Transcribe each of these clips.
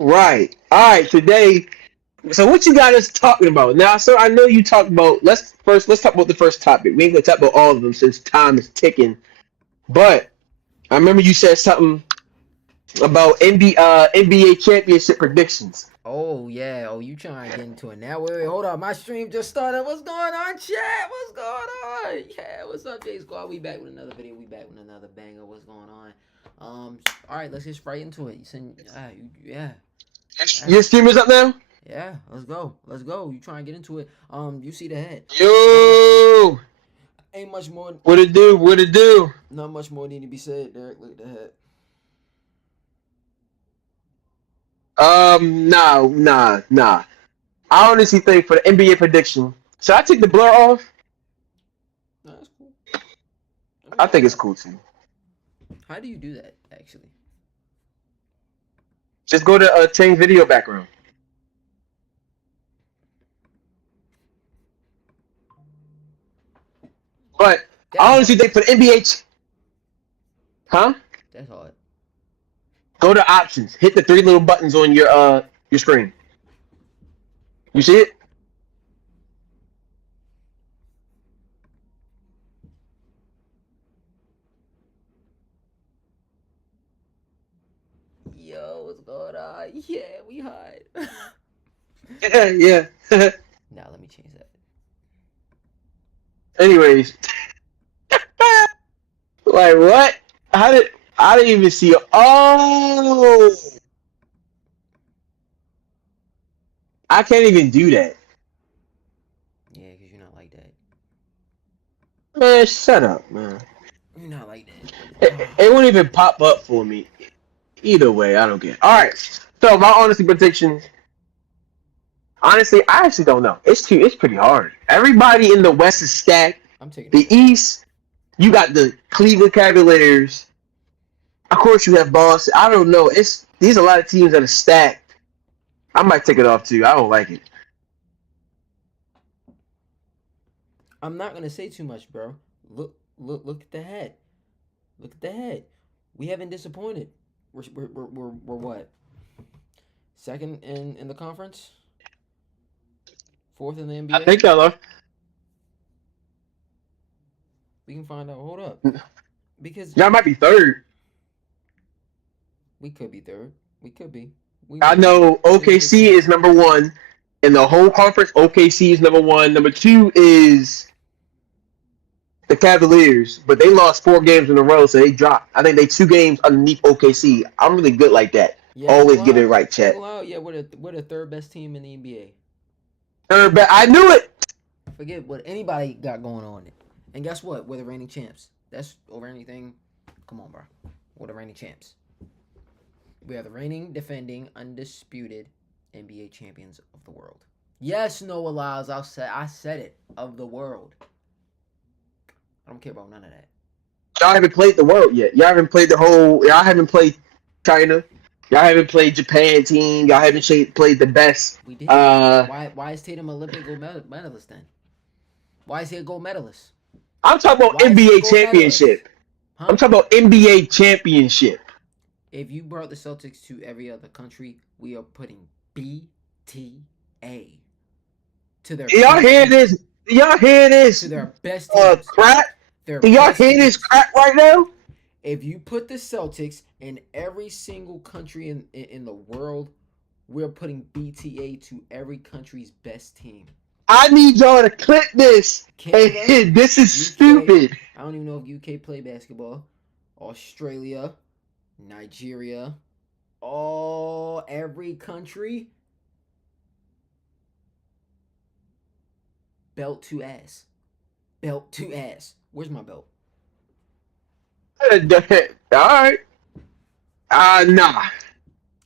Right. All right. Today. So what you got us talking about now? So I know you talked about. Let's talk about the first topic. We ain't gonna talk about all of them since time is ticking. But I remember you said something about NBA championship predictions. Oh yeah. Oh, you trying to get into it now? Wait, hold on. My stream just started. What's going on, chat? What's going on? Yeah. What's up, J Squad? We back with another video. We back with another banger. What's going on? All right. Let's get right into it. You send. Yeah. Yeah. Your streamers up now? Yeah. Let's go. Let's go. You trying to get into it? You see the head? Yo, Ain't much more. what it do? What it do? Not much more need to be said, Derek. Look at the head. Nah. I honestly think for the NBA prediction, should I take the blur off? No, that's cool. I think it's cool too. How do you do that, actually? Just go to change video background. But That's I honestly hard. think for the NBA, huh? That's hard. Go to options. Hit the three little buttons on your screen. You see it? Yo, what's going on? Yeah, we hide. Yeah. Now let me change that. Anyways, like what? How did I didn't even see it? Oh, I can't even do that. Yeah, because you're not like that. Man, shut up, man. You're not like It, that. it won't even pop up for me. Either way, I don't care. All right. So my honesty predictions. Honestly, I actually don't know. It's pretty hard. Everybody in the West is stacked. I'm taking The it. East, you got the Cleveland Cavaliers. Of course, you have Boston. I don't know. It's these are a lot of teams that are stacked. I might take it off too. I don't like it. I'm not gonna say too much, bro. Look at the head. Look at the head. We haven't disappointed. We're what? Second in the conference. Fourth in the I NBA. think y'all are. We can find out. Hold up, because Y'all might be third. we could be third. We could be. We I we know we have a good OKC team. is number one in the whole conference. OKC is number one. Number two is the Cavaliers, but they lost 4 games in a row, so they dropped. I think they 2 games underneath OKC. I'm really good like that. Yeah, I ain't Always gonna get it lie. right, I ain't chat. gonna lie. Yeah, we're the third best team in the NBA. Third, but I knew it. Forget what anybody got going on it. And guess what? We're the reigning champs. That's over anything. Come on, bro. We're the reigning champs. We are the reigning, defending, undisputed NBA champions of the world. Yes, Noah Lyles. I said it. Of the world. I don't care about none of that. Y'all haven't played the world yet. Y'all haven't played the whole. Y'all haven't played China. Y'all haven't played Japan team. Y'all haven't played the best. We did. Uh, Why is Tatum Olympic gold medalist then? Why is he a gold medalist? I'm talking about Why is he a NBA gold medalist? championship. I'm Huh? talking about NBA championship. If you brought the Celtics to every other country, we are putting BTA to their Do y'all best hear teams. this? Do y'all hear To this? their best teams. Crap. Their Do y'all best hear this teams. crap right now? If you put the Celtics in every single country in the world, we're putting BTA to every country's best team. I need y'all to clip this. Canada, This is UK. stupid. I don't even know if UK play basketball. Australia, Nigeria, every country. Belt to ass. Belt to ass. Where's my belt? Alright. Nah.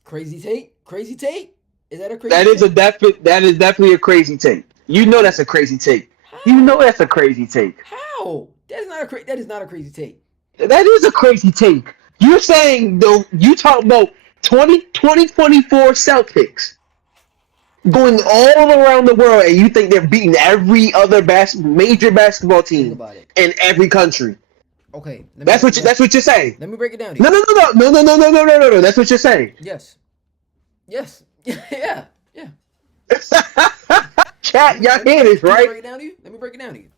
Crazy take? Crazy take? Is that a crazy That is take? that is definitely a crazy take. You know that's a crazy take. You know How? that's a crazy take. How? That is not a crazy take. That is a crazy take. You're saying though you talk about 2024 Celtics going all around the world and you think they're beating every other major basketball Think team about it. in every country. Okay, let me That's what you're saying. let me break it down to No, you. no, no, no, no, no, no, no, no, no, no, no. That's what you're saying. Yes. Yes. Yeah. Yeah. Chat, y'all hear this, Can I right? break it down to you? Let me break it down to you.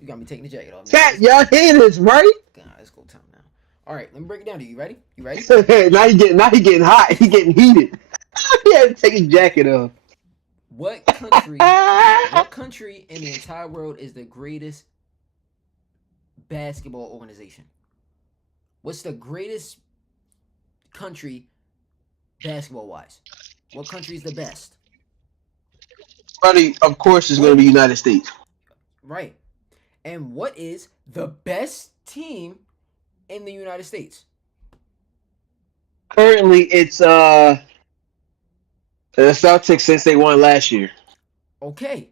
You got me taking the jacket off now. Chat, y'all hear this, right? God, let's go time now. All right, let me break it down to you. You ready? You ready? Now he getting hot. He getting heated. He had to take his jacket off. What country? What country in the entire world is the greatest basketball organization? What's the greatest country basketball wise? What country is the best? Buddy, of course, it's going to What? be United States. Right. And what is the best team in the United States? Currently, it's the Celtics since they won last year. Okay.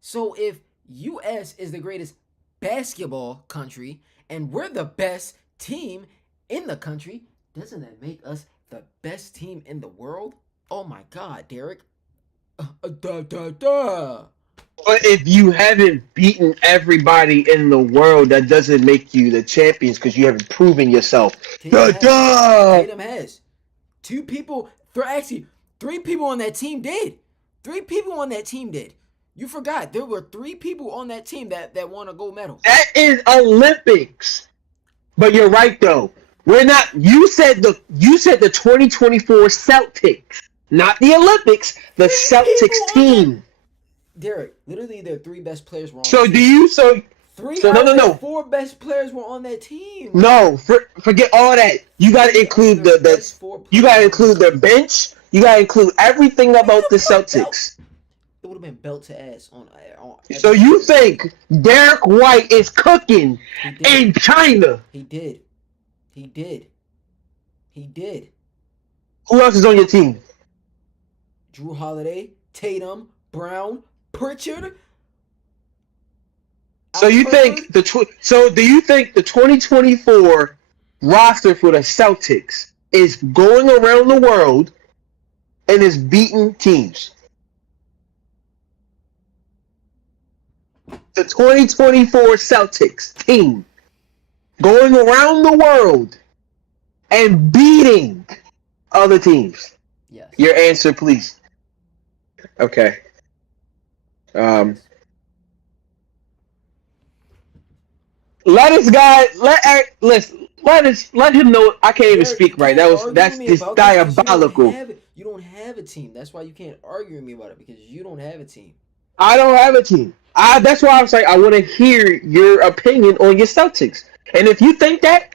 So if US is the greatest basketball country and we're the best team in the country, doesn't that make us the best team in the world? Oh my god, Derek. Duh, duh, duh. But if you haven't beaten everybody in the world, that doesn't make you the champions because you haven't proven yourself. Tatum Duh, has. duh! Tatum has. Two people, actually, three people on that team did. Three people on that team did. You forgot there were three people on that team that won a gold medal. That is Olympics. But you're right though. We're not. You said the 2024 Celtics, not the Olympics. The Three people Celtics on that. team. Derek, literally, their three best players were on So that do team. you? So Three so out no no of their no four best players were on that team. no. Forget all that. You got to Three include of their best four You got to players include were on their bench. You got to include everything that team. about the They would've put belt. Celtics. It would have been belt to ass on So every you team. think Derek White is cooking He did. in China? He did. He did. He did. Who else is on your team? Drew Holiday, Tatum, Brown, Pritchard. So you think do you think the 2024 roster for the Celtics is going around the world and is beating teams? The 2024 Celtics team going around the world and beating other teams. Yes. Your answer, please. Okay. Yes. Let us guy let him know I can't even Derek, you speak right. can't argue That's with me just about this because diabolical. you don't have a team. That's why you can't argue with me about it because you don't have a team. I don't have a team. That's why I was like, I want to hear your opinion on your Celtics. And if you think that,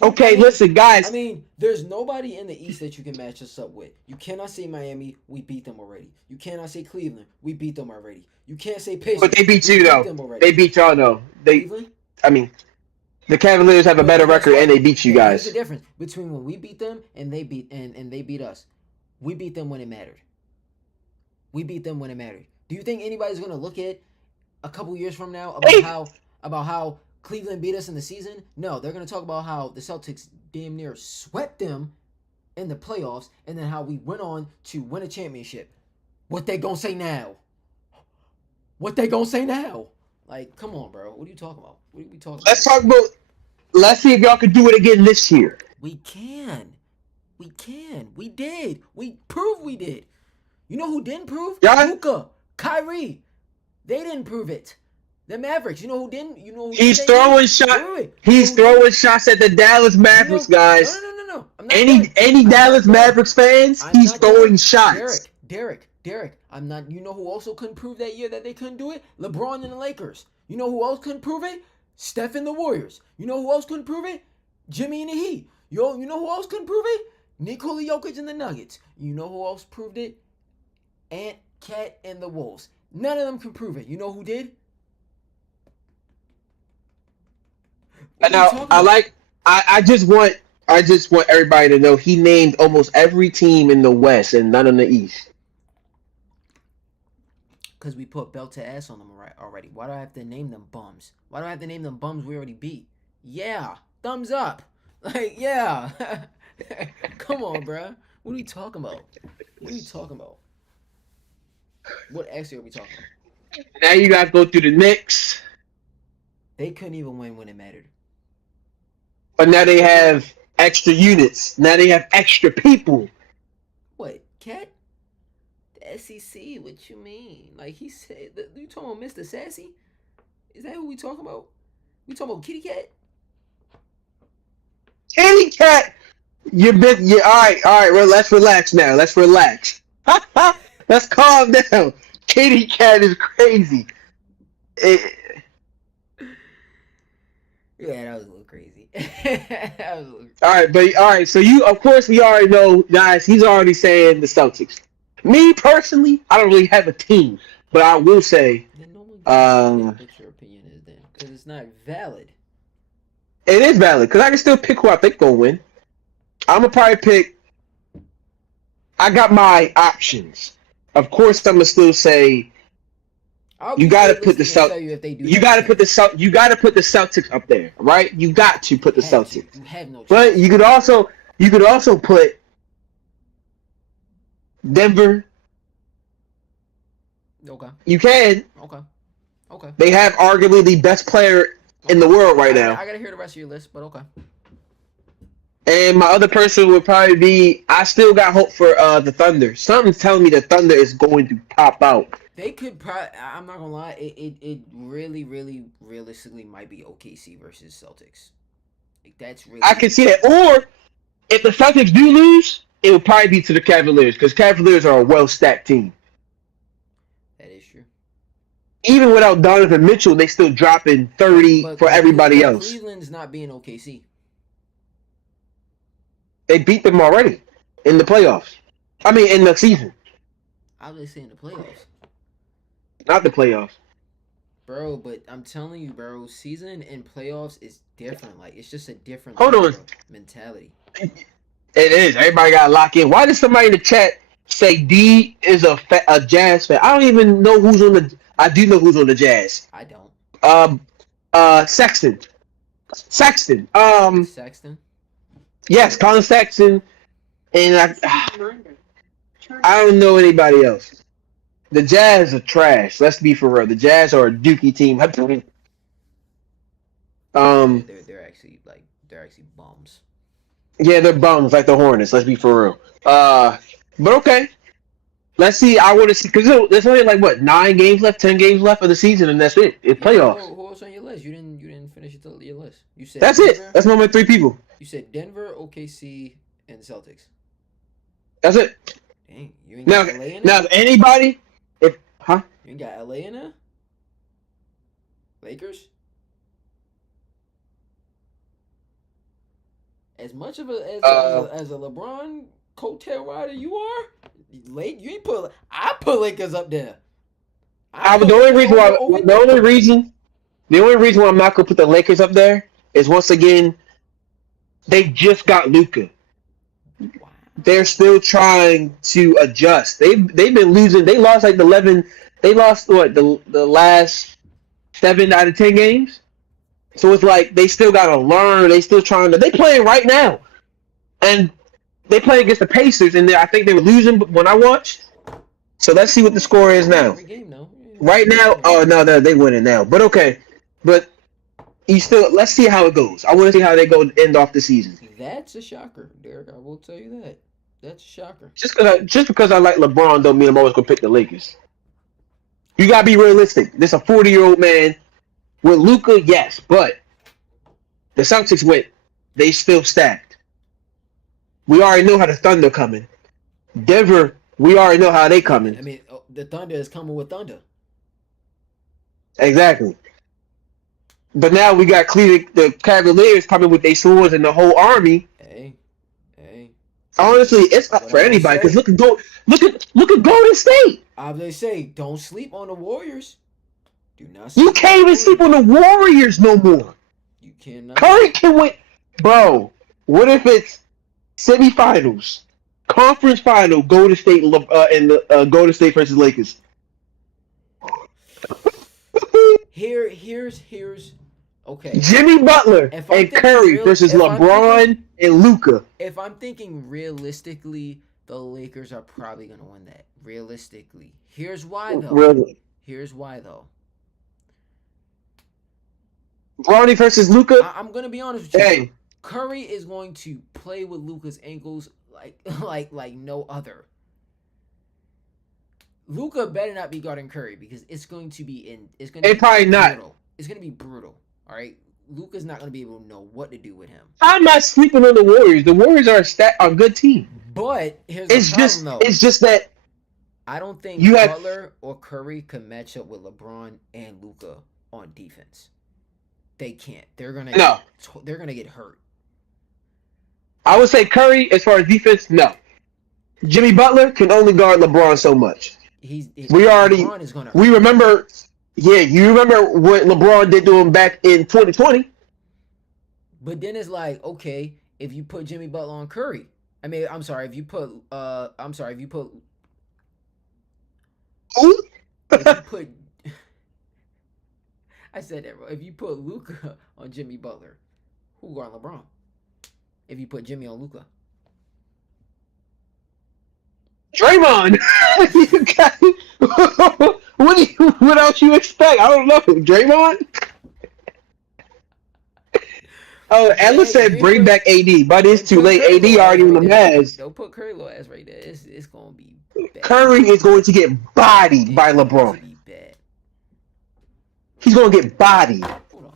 okay, listen, guys. I mean, there's nobody in the East that you can match us up with. You cannot say Miami, we beat them already. You cannot say Cleveland, we beat them already. You can't say Pacers. But they beat you we though. Beat them already. They beat y'all though. Cleveland? I mean, the Cavaliers have a better record and they beat you Here's the guys. difference between when we beat them and they beat us. We beat them when it mattered. We beat them when it mattered. Do you think anybody's gonna look at a couple years from now about how Cleveland beat us in the season? No, they're gonna talk about how the Celtics damn near swept them in the playoffs, and then how we went on to win a championship. What they gonna say now? What they gonna say now? Like, come on, bro. What are you talking about? What are we talking Let's about? talk about. Let's see if y'all can do it again this year. We can. We can. We did. We proved we did. You know who didn't prove? Yeah. Luka, Kyrie. They didn't prove it. The Mavericks. You know who didn't? You know who He's did? throwing shots. He's throwing shots at the Dallas Mavericks, guys. No. Any Dallas Mavericks fans, he's throwing shots. Derek. I'm not. You know who also couldn't prove that year that they couldn't do it? LeBron and the Lakers. You know who else couldn't prove it? Steph and the Warriors. You know who else couldn't prove it? Jimmy and the Heat. You know who else couldn't prove it? Nikola Jokic and the Nuggets. You know who else proved it? Ant, Cat, and the Wolves. None of them can prove it. You know who did? Now I just want everybody to know he named almost every team in the West and none in the East. Because we put belt to ass on them already. Why do I have to name them bums? Why do I have to name them bums we already beat? Yeah, thumbs up. Like, yeah. Come on, bruh. What are we talking about? What actually are we talking about? Now you guys go through the Knicks. They couldn't even win when it mattered. But now they have extra units. Now they have extra people. What? Cat? The SEC? What you mean? Like he said, you talking about Mr. Sassy? Is that who we talking about? We talking about Kitty Cat? Kitty Cat. All right. Well, let's relax now. Let's relax. Let's calm down. Kitty Cat is crazy. It, Yeah, that was a little crazy. That was a little... all right. So of course, we already know, guys. He's already saying the Celtics. Me personally, I don't really have a team, but I will say, Then no one uh, what your opinion is then, because it's not valid. it is valid because I can still pick who I think gonna win. I'm gonna probably pick. I got my options. Of course, I'm gonna still say you got to put the You got to put the You got to put the Celtics up there, right? You got to put the Celtics. You have no choice. But you could also put Denver. Okay. You can. Okay. Okay. They have arguably the best player in the world right now. I gotta hear the rest of your list, but okay. And my other person would probably be. I still got hope for the Thunder. Something's telling me the Thunder is going to pop out. They could probably. I'm not gonna lie. It really, really, realistically might be OKC versus Celtics. Like, that's really. I can see that. Or if the Celtics do lose, it would probably be to the Cavaliers because Cavaliers are a well-stacked team. That is true. Even without Donovan Mitchell, they still dropping 30 for everybody else. Cleveland's not being OKC. They beat them already in the playoffs. I mean, in the season. I was saying the playoffs. Not the playoffs. Bro, but I'm telling you, bro, season and playoffs is different. Like, it's just a different mentality. It is. Everybody got to lock in. Why did somebody in the chat say D is a Jazz fan? I don't even know who's on the... I do know who's on the Jazz. I don't. Sexton. Sexton. Yes, Colin Sexton. And I don't know anybody else. The Jazz are trash. Let's be for real. The Jazz are a dookie team. They're actually bums. Yeah, they're bums like the Hornets. Let's be for real. But okay. Let's see. I want to see because there's only like what 9 games left, 10 games left of the season, and that's it. It's playoffs. Who else on your list? You didn't finish your list. You said that's Denver, it. That's my 3 people. You said Denver, OKC, and Celtics. That's it. Dang, you ain't got LA in there? Now, if anybody, You ain't got LA in there? Lakers? As much of as a LeBron coattail rider you are, I put Lakers up there. The only reason why I'm not gonna put the Lakers up there is once again they just got Luka. Wow. They're still trying to adjust. They've been losing. They lost like 11. They lost what the last 7 out of 10 games. So it's like they still gotta learn. They still trying to. They playing right now, and they play against the Pacers, and I think they were losing when I watched. So let's see what the score is now. Right now, oh no, they winning now. But okay, but let's see how it goes. I want to see how they go end off the season. That's a shocker, Derek. I will tell you that. That's a shocker. Just because I like LeBron don't mean I'm always gonna pick the Lakers. You gotta be realistic. This is a 40-year-old man with Luka, yes, but the Celtics went. They still stacked. We already know how the Thunder coming. Denver, we already know how they coming. I mean, the Thunder is coming with Thunder. Exactly. But now we got Cleveland, the Cavaliers coming with their swords and the whole army. Hey. Honestly, it's not for anybody because look at Golden State. They say don't sleep on the Warriors. Do not. You can't even sleep on the Warriors no more. You cannot. Curry can win, bro. What if it's semifinals, conference final, Golden State and the Golden State versus Lakers? Here's okay. Jimmy Butler and Curry versus LeBron and Luka. If I'm thinking realistically, the Lakers are probably gonna win that. Realistically, here's why though. Really? Here's why though. Bronny versus Luka. I'm gonna be honest with you. Hey. Curry is going to play with Luka's ankles like no other. Luca better not be guarding Curry because it's going to be in. It's going to It be probably not. brutal. It's going to be brutal. All right, Luca's not going to be able to know what to do with him. I'm not sleeping on the Warriors. The Warriors are a good team. But here's the problem, though. It's just that I don't think you have. Butler or Curry can match up with LeBron and Luca on defense. They can't. They're gonna get hurt. I would say Curry, as far as defense, no. Jimmy Butler can only guard LeBron so much. LeBron is gonna. We remember. Yeah, you remember what LeBron did to him back in 2020. But then it's like, okay, if you put Jimmy Butler on Curry, I'm sorry, if you put Who? if you put I said that wrong. If you put Luca on Jimmy Butler, who guard LeBron? If you put Jimmy on Luca, Draymond. What else you expect? I don't know. Draymond. Oh, Ellis said bring back AD, but it's too late. AD already on the Mavs. Don't put Curry little ass right there. It's gonna be bad. Curry is going to get bodied by LeBron. Be bad. He's going to get bodied. Hold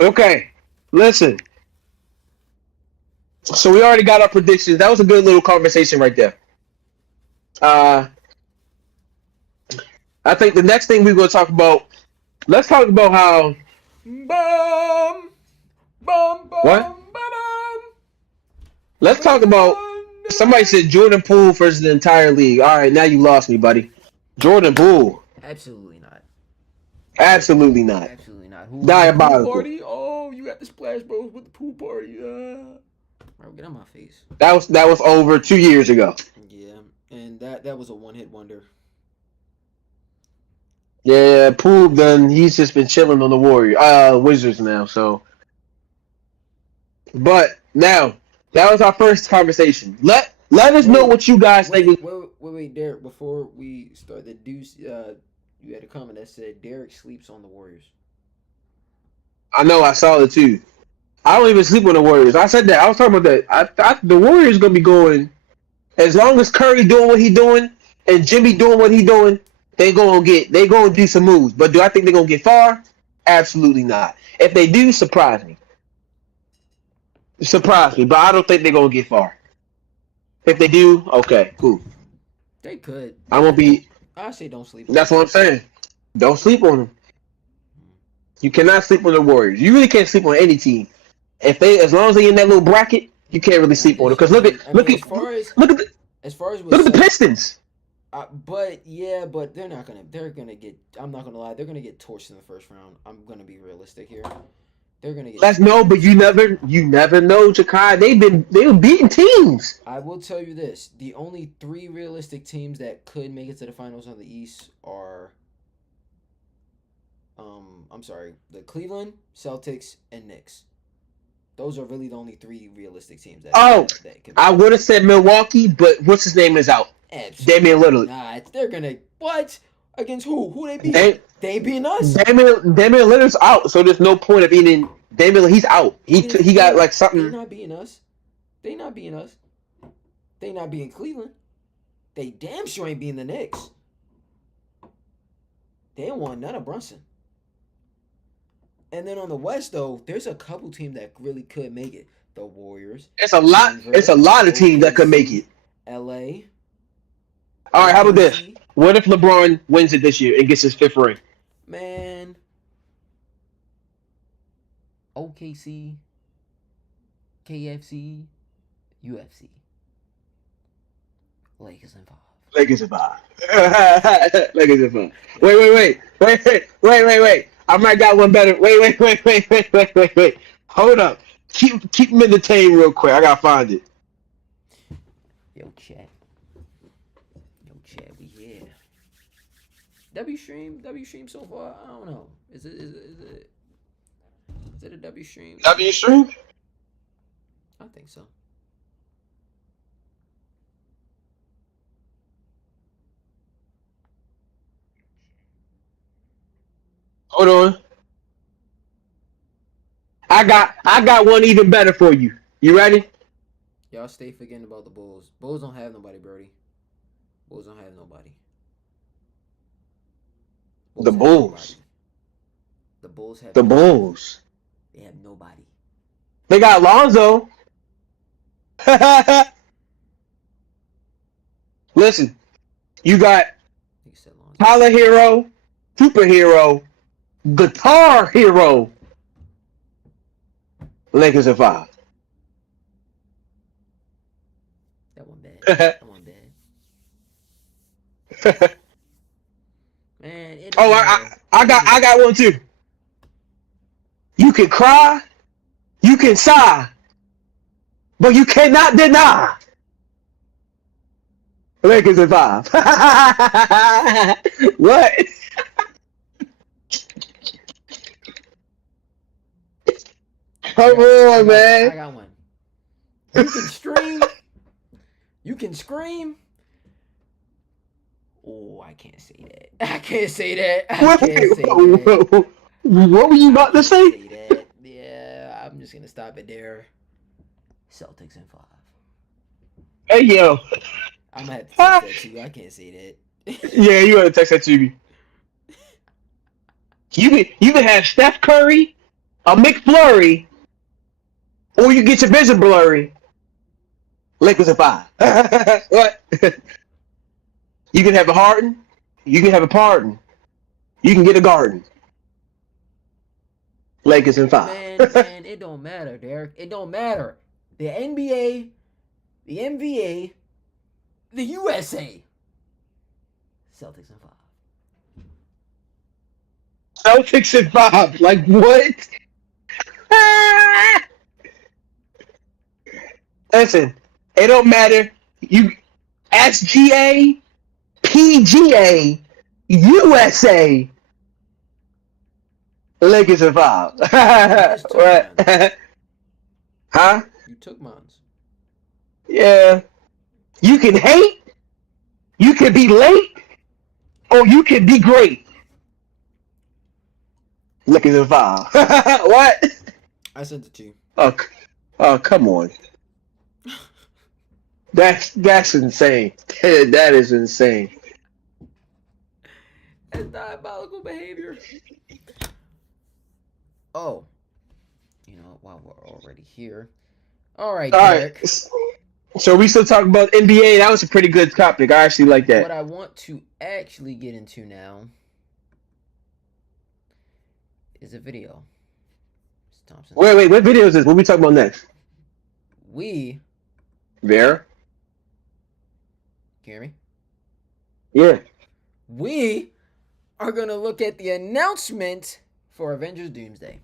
on. Okay, listen. So we already got our predictions. That was a good little conversation right there. I think the next thing we're going to talk about. Let's talk about how. Bum, bum, bum, What? bum, bum. Let's talk about. Somebody said Jordan Poole versus the entire league. All right, now you lost me, buddy. Jordan Poole. Absolutely not. Absolutely not. Absolutely not. Diabolical. Pool party? Oh, you got the Splash Bros with the pool party. Bro, get on my face. That was over 2 years ago. Yeah, and that was a one-hit wonder. Yeah, Poole done. He's just been chilling on the Wizards now. So, but now that was our first conversation. Let us know what you guys think. Wait, Derek. Before we start, the Deuce, you had a comment that said Derek sleeps on the Warriors. I know. I saw it too. I don't even sleep on the Warriors. I said that. I was talking about that. The Warriors gonna be going as long as Curry doing what he doing and Jimmy doing what he doing. They gonna do some moves. But do I think they're gonna get far? Absolutely not. If they do, surprise me. Surprise me, but I don't think they're gonna get far. If they do, okay, cool. They could. I won't be. I say don't sleep. That's what I'm saying. Don't sleep on them. You cannot sleep on the Warriors. You really can't sleep on any team. As long as they're in that little bracket, you can't really sleep on them. Because look at the Pistons. But they're not gonna. They're gonna get. I'm not gonna lie. They're gonna get torched in the first round. I'm gonna be realistic here. They're gonna get. But you never know, Jakai. They were beating teams. I will tell you this: the only 3 realistic teams that could make it to the finals on the East are. The Cleveland, Celtics, and Knicks. Those are really the only 3 realistic teams that. I would have said Milwaukee, but what's his name is out. Absolutely. Damian Lillard. Nah, they're gonna what? Against who? Who they beat? They beating us. Damian Lillard's out, so there's no point of eating. Damian, he's out. He got like something. They not beating us. They not beating Cleveland. They damn sure ain't beating the Knicks. They ain't won none of Brunson. And then on the West, though, there's a couple teams that really could make it. The Warriors. It's a lot. Denver, it's a lot of teams that could make it. LA. All right, how about this? What if LeBron wins it this year and gets his 5th ring? Man. OKC. KFC. UFC. Lakers and 5. Lakers and 5. Lakers and 5. Wait. I might got one better. Wait. Hold up. Keep them entertained real quick. I gotta find it. Yo, chat, we here. W stream so far. I don't know. Is it a W stream? W stream? I think so. Hold on. I got one even better for you. You ready? Y'all stay forgetting about the Bulls. Bulls don't have nobody, Brody. Bulls don't have nobody. The Bulls have Bulls. nobody. The Bulls have The nobody. Bulls. They have nobody. They got Lonzo. Listen, you got You said Lonzo. Tyler Hero, Superhero, Guitar Hero. Lakers in 5. That one bad. That one bad. Man, it don't Oh, matter. I got one too. You can cry, you can sigh, but you cannot deny. Lakers in 5. What? Come on, man. I got one. You can stream. You can scream. Oh, I can't say that. I can't say that. I can't say that. What were you about to say? Say that. Yeah, I'm just gonna stop it there. Celtics in 5. Hey, yo. I'm gonna have to text that to you. I can't say that. Yeah, you gotta text that to me. You can have Steph Curry, a McFlurry, or you get your vision blurry. Lakers in 5. What? You can have a Harden. You can have a Pardon. You can get a Garden. Lakers in 5. Man, it don't matter, Derek. It don't matter. The NBA, the NBA, the USA. Celtics in 5. Celtics in 5. Like what? Listen, it don't matter. You SGA, PGA, USA. Lakers in 5. What? Huh? You took mines. Yeah. You can hate, you can be late, or you can be great. Lakers in 5. What? I sent it to you. Oh, come on. That's insane. That is insane. That's diabolical behavior. Oh. You know, while we're already here. All right, Derek. So we still talking about NBA. That was a pretty good topic. I actually like that. What I want to actually get into now is a video. Thompson. Wait. What video is this? What we talking about next? Vera? Can you hear me? Yeah. We are going to look at the announcement for Avengers Doomsday.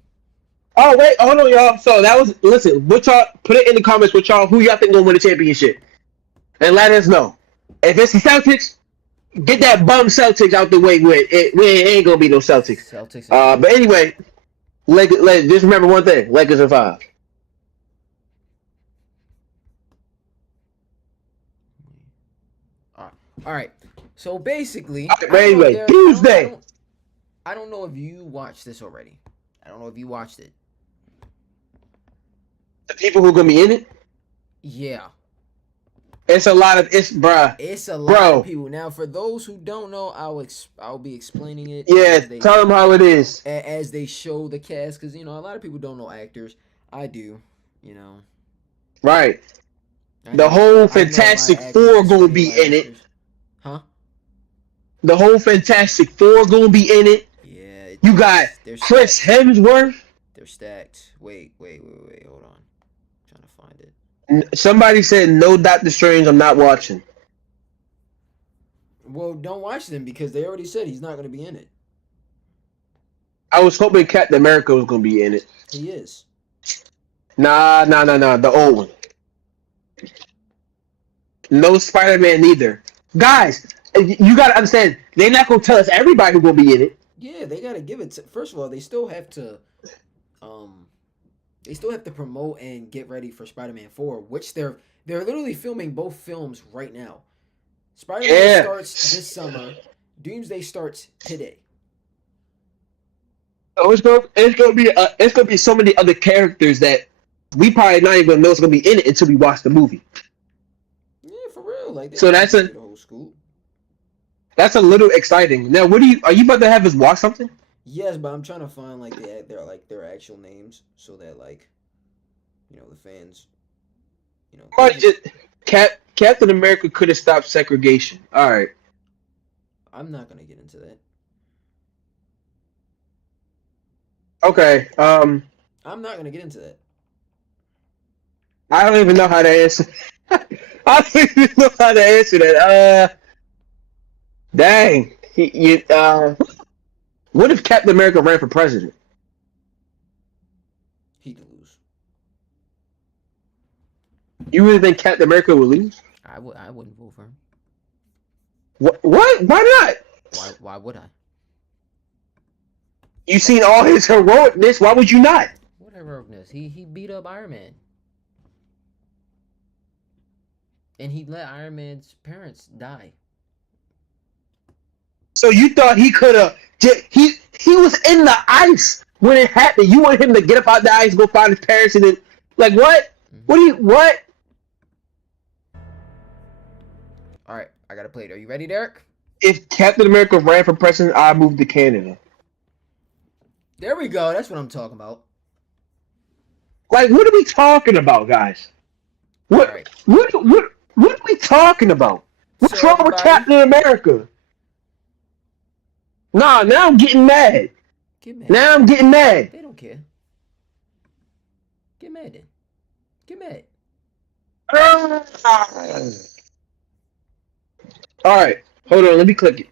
Oh, wait. Hold on, y'all. So that was... Listen, what y'all... Put it in the comments with y'all. Who y'all think gonna win the championship? And let us know. If it's the Celtics, get that bum Celtics out the way with it. It ain't gonna be no Celtics. But anyway, just remember one thing. Lakers in 5. All right. So basically, Anyway, Tuesday. I don't know if you watched this already. I don't know if you watched it. The people who are gonna be in it. Yeah. It's a lot of bruh. It's a lot of people. Now, for those who don't know, I'll be explaining it. Yeah, tell them how it is. As they show the cast, because a lot of people don't know actors. I do, Right. The whole Fantastic Four gonna be in it. Huh? The whole Fantastic Four gonna be in it. Yeah. You got Chris Hemsworth. They're stacked. Wait. Hold on. I'm trying to find it. Somebody said no Doctor Strange. I'm not watching. Well, don't watch them because they already said he's not going to be in it. I was hoping Captain America was going to be in it. He is. Nah. The old one. No Spider-Man neither. Guys, you got to understand. They're not going to tell us everybody who's going to be in it. Yeah, they got to give it. First of all, they still have to. They still have to promote and get ready for Spider-Man 4, which they're literally filming both films right now. Spider-Man starts this summer. Doomsday starts today. Oh, it's gonna be so many other characters that we probably not even gonna know it's gonna be in it until we watch the movie. Yeah, for real. Like so that's the whole school. That's a little exciting. Now, are you about to have us watch something? Yes, but I'm trying to find like their actual names so that like the fans Somebody just Captain America could have stopped segregation. All right. I'm not gonna get into that. Okay. I'm not gonna get into that. I don't even know how to answer. I don't even know how to answer that. Dang. What if Captain America ran for president? He'd lose. You really think Captain America would lose? I wouldn't vote for him. What? What? Why not? Why would I? You've seen all his heroicness. Why would you not? What heroicness? He beat up Iron Man. And he let Iron Man's parents die. So you thought he could have? He was in the ice when it happened. You want him to get up out the ice, go find his parents, and then like what? Mm-hmm. What? All right, I gotta play it. Are you ready, Derek? If Captain America ran for president, I'd move to Canada. There we go. That's what I'm talking about. Like, what are we talking about, guys? What? Right. What are we talking about? What's So, wrong with Captain America? Nah, now I'm getting mad. Get mad. Now I'm getting mad. They don't care. Get mad then. Get mad. All right, hold on. Let me click it.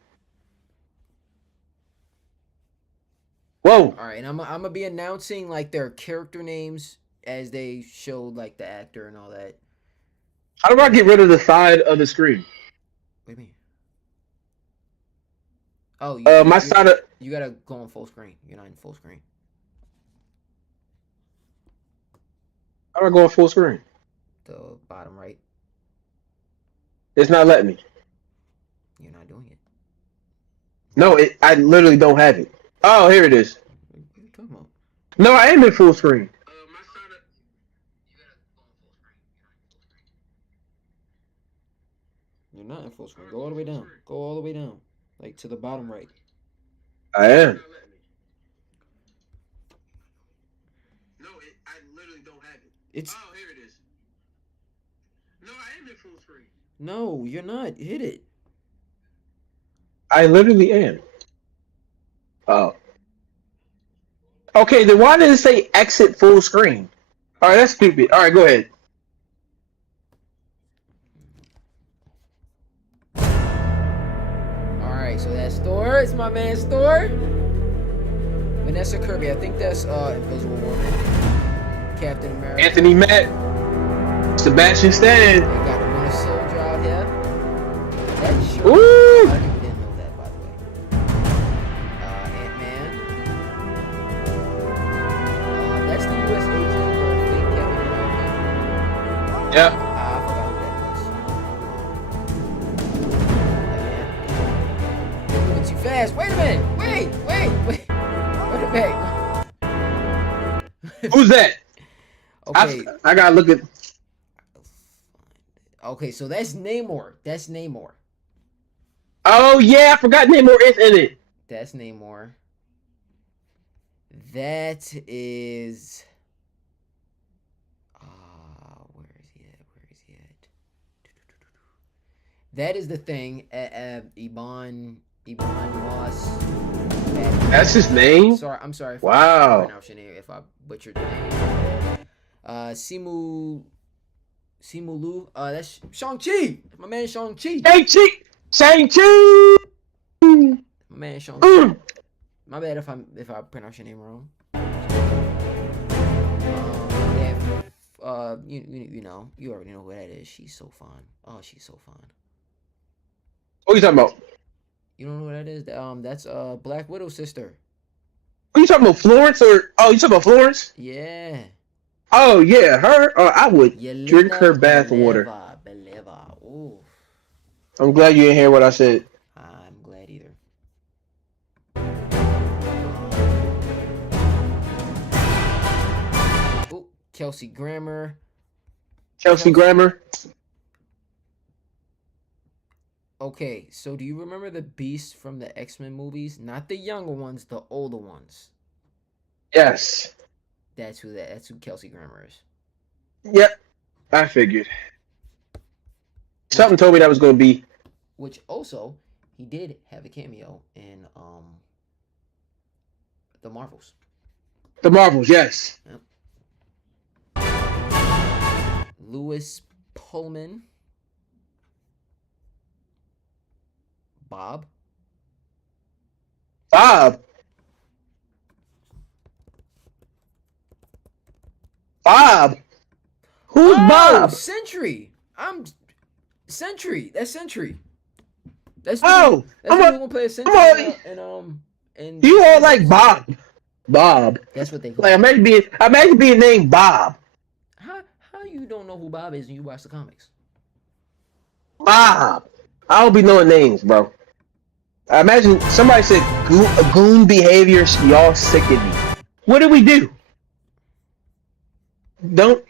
Whoa. All right, and I'm gonna be announcing like their character names as they showed like the actor and all that. How do I get rid of the side of the screen? What do you mean? Oh, my side of. You gotta go on full screen. You're not in full screen. How do I go on full screen? The bottom right. It's not letting me. You're not doing it. No, I literally don't have it. Oh, here it is. What are you talking about? No, I am in full screen. My side of. You gotta go on full screen. You're not in full screen. Go all the way down. Go all the way down. Like to the bottom right. I am. No, I literally don't have it. Oh, here it is. No, I am in full screen. No, you're not. Hit it. I literally am. Oh. Okay, then why did it say exit full screen? All right, that's stupid. All right, go ahead. All right, so that's Thor. It's my man's Thor. Vanessa Kirby. I think that's Invisible Woman. Captain America. Anthony Mack. Sebastian Stan. They got the Winter Soldier out here. That's sure. Ooh. A lot of people didn't know that, by the way. Ant-Man. That's the U.S. agent or fake Captain America. Yeah. I forgot who that was. Again. Moving too fast. Wait a minute. Wait a minute. Who's that? Okay. I gotta look at. Okay, so that's Namor. That's Namor. Oh yeah, I forgot Namor is in it. That's Namor. That is. Where is he at? Where is he at? That is the thing. Iban Moss. That's his name. Sorry, I'm sorry. Wow. I pronounce your name if I butchered your name. Simu Lu. That's Shang-Chi. My man Shang-Chi. Shang-Chi. My man Shang-Chi. My bad if I pronounce your name wrong. You know, you already know who that is. She's so fine. Oh, she's so fine. What are you talking about? You don't know who that is? That's Black Widow's sister. Are you talking about Florence or? Oh, you talking about Florence? Yeah. Oh yeah, her. I would drink her bath water. Ooh. I'm glad you didn't hear what I said. I'm glad either. Oh, Kelsey Grammer. Kelsey Grammer. Okay, so do you remember the Beast from the X-Men movies? Not the younger ones, the older ones. Yes. That's who Kelsey Grammer is. Yep. I figured. Which Something told me that was going to be which also he did have a cameo in the Marvels. the Marvels. Yes. Yep. Louis Pullman, Bob. Bob. Bob. Who's Bob? Sentry. I'm Sentry. That's Sentry. That's Oh, that's I'm the a, one who plays I'm Sentry a, and you all like Bob. Bob. That's what they call Like him. imagine being named Bob. How you don't know who Bob is and you watch the comics? Bob. I don't be knowing names, bro. I imagine somebody said goon behavior. Y'all sickened me. What did we do? Don't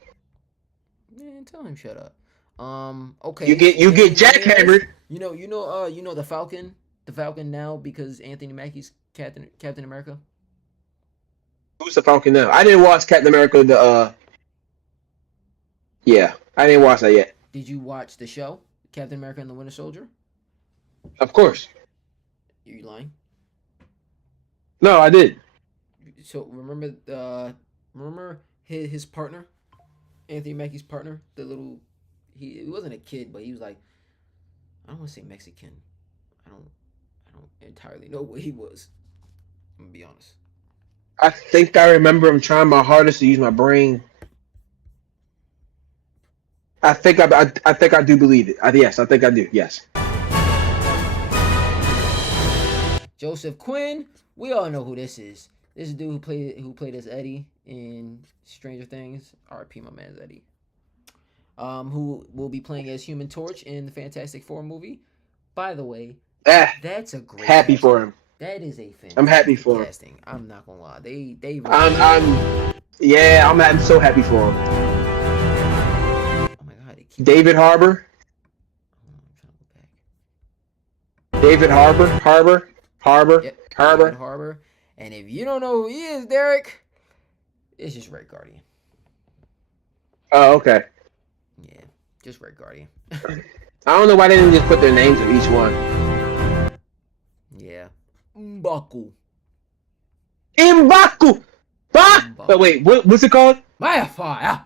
Man, tell him shut up. Okay. you get jackhammered? You know the Falcon now because Anthony Mackie's Captain America. Who's the Falcon now? I didn't watch Captain America. Yeah, I didn't watch that yet. Did you watch the show Captain America and the Winter Soldier? Of course. You lying? No, I did. So remember his partner, Anthony Mackie's partner, he wasn't a kid, but he was like, I don't want to say Mexican. I don't entirely know what he was. I'm gonna be honest. I think I remember him trying my hardest to use my brain. I think I do believe it. Yes, I think I do. Yes. Joseph Quinn. We all know who this is. This dude who played as Eddie in Stranger Things. R.I.P. my man's Eddie. Who will be playing as Human Torch in the Fantastic Four movie. By the way, that's a great happy casting. for him. That is a fantastic I'm happy for casting. Him. I'm not gonna lie. They really I'm so happy for him. Oh my god, David Harbour. David Harbour. Yep, David Harbour. And if you don't know who he is, Derek, it's just Red Guardian. Oh, okay. Yeah, just Red Guardian. I don't know why they didn't just put their names of each one. Yeah. M'Baku. M'Baku. But wait, what's it called? Maya fire.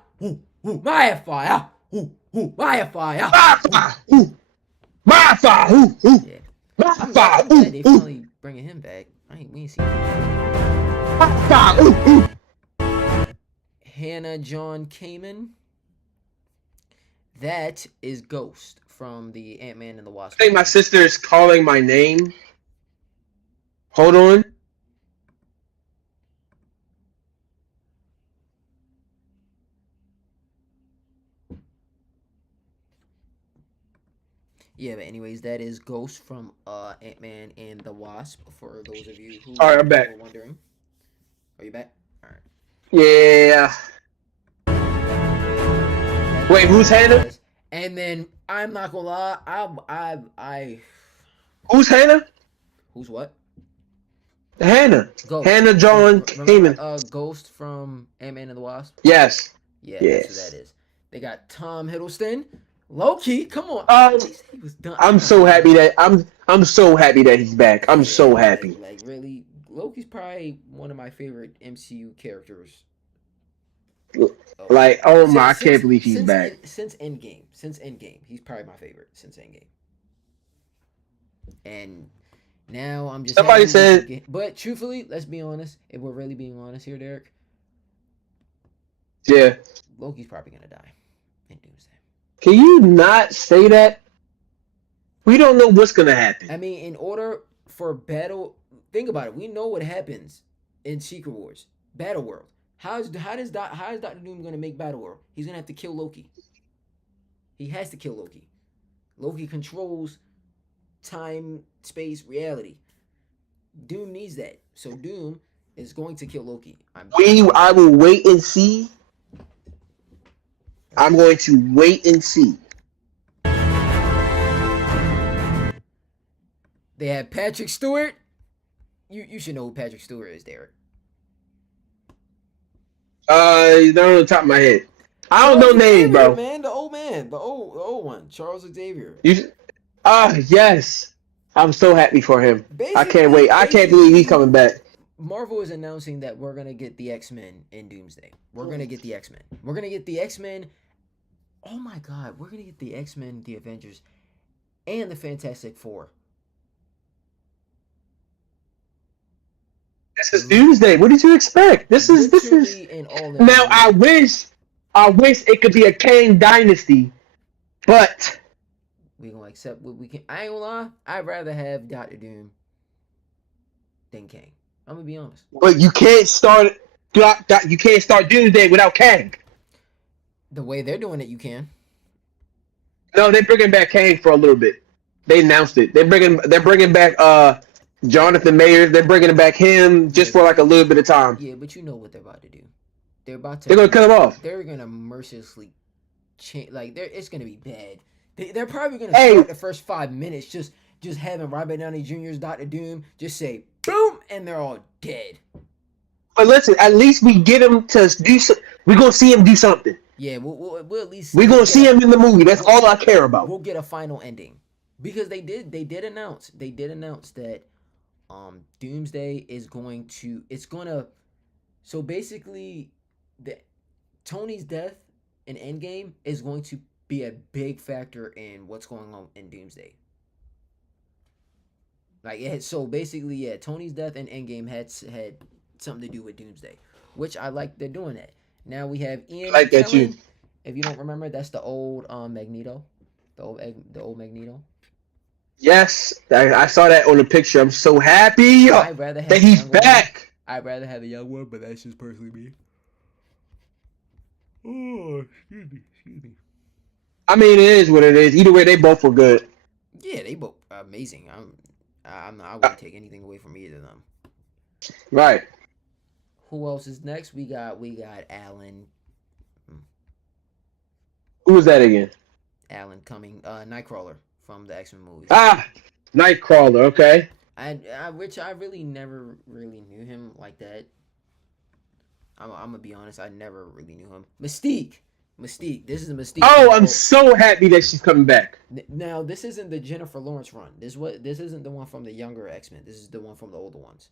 Maya fire. Maya fire. My fire. Yeah. I'm glad they finally bringing him back. We ain't seen him. Hannah John Kamen. That is Ghost from the Ant-Man and the Wasp. I think my sister is calling my name. Hold on. Yeah, but anyways, that is Ghost from Ant-Man and the Wasp. For those of you who I'm back. were wondering, are you back? All right. Yeah. Wait, who's Hannah? And then I'm not gonna lie, I. Who's Hannah? Who's what? Hannah. Ghost. Hannah John Kamen. Ghost from Ant-Man and the Wasp. Yes. Yeah, yes. That's who that is. They got Tom Hiddleston. Loki, come on. He was done. I'm so happy that he's back. I'm so happy. Like really, Loki's probably one of my favorite MCU characters. Like, oh my, I can't believe he's back. Since Endgame, he's probably my favorite since Endgame. And now I'm just. Somebody said. But truthfully, let's be honest. If we're really being honest here, Derek. Yeah. Loki's probably gonna die in Doomsday. Can you not say that? We don't know what's gonna happen. I mean, in order for battle, think about it. We know what happens in Secret Wars, Battle World. How is Doctor Doom gonna make Battle World? He's gonna have to kill Loki. He has to kill Loki. Loki controls time, space, reality. Doom needs that, so Doom is going to kill Loki. I will wait and see. I'm going to wait and see. They have Patrick Stewart. You should know who Patrick Stewart is, Derek. Not on the top of my head. I don't Charles know names, Xavier, bro. man, the old man, the old one, Charles Xavier. You, yes. I'm so happy for him. I can't Basically, wait. I can't believe he's coming back. Marvel is announcing that we're gonna get the X-Men in Doomsday. We're gonna get the X-Men. We're gonna get the X-Men. Oh my God, we're gonna get the X-Men, the Avengers, and the Fantastic Four. This is Doomsday. What did you expect? This is Literally in all in now. one I wish it could be a Kang dynasty, but we gonna accept what we can. I ain't gonna lie. I'd rather have Doctor Doom than Kang. I'm gonna be honest. you can't start. You can't start Doomsday without Kang. The way they're doing it, you can. No, they're bringing back Kang for a little bit. They announced it. They're bringing back Jonathan Mayer. They're bringing back him just for like a little bit of time. Yeah, but you know what they're about to do. They're gonna cut him off. They're gonna mercilessly change. Like it's gonna be bad. They're probably gonna start the first 5 minutes just having Robert Downey Jr.'s Doctor Doom just say boom, and they're all dead. But listen, at least we get him to do. We're gonna see him do something. Yeah, we'll at least. We're gonna see him in the movie. That's all I care about. We'll get a final ending because they did announce that Doomsday is going to. It's gonna. So basically, Tony's death in Endgame is going to be a big factor in what's going on in Doomsday. So basically, yeah, Tony's death in Endgame had something to do with Doomsday, which I like. They're doing that. Now we have Ian. I like that too. If you don't remember, that's the old Magneto, the old Magneto. Yes, I saw that on the picture. I'm so happy that he's back. I'd rather have a young one, but that's just personally me. Oh, excuse me. I mean, it is what it is. Either way, they both were good. Yeah, they both amazing. I wouldn't take anything away from either of them. Right. Who else is next? We got Alan. Who was that again? Alan Cumming, Nightcrawler from the X-Men movies. Nightcrawler. Okay. Which I really never really knew him like that. I'm gonna be honest. I never really knew him. Mystique. This is a Mystique. Oh, I'm so happy that she's coming back. Now this isn't the Jennifer Lawrence run. This isn't the one from the younger X-Men. This is the one from the older ones.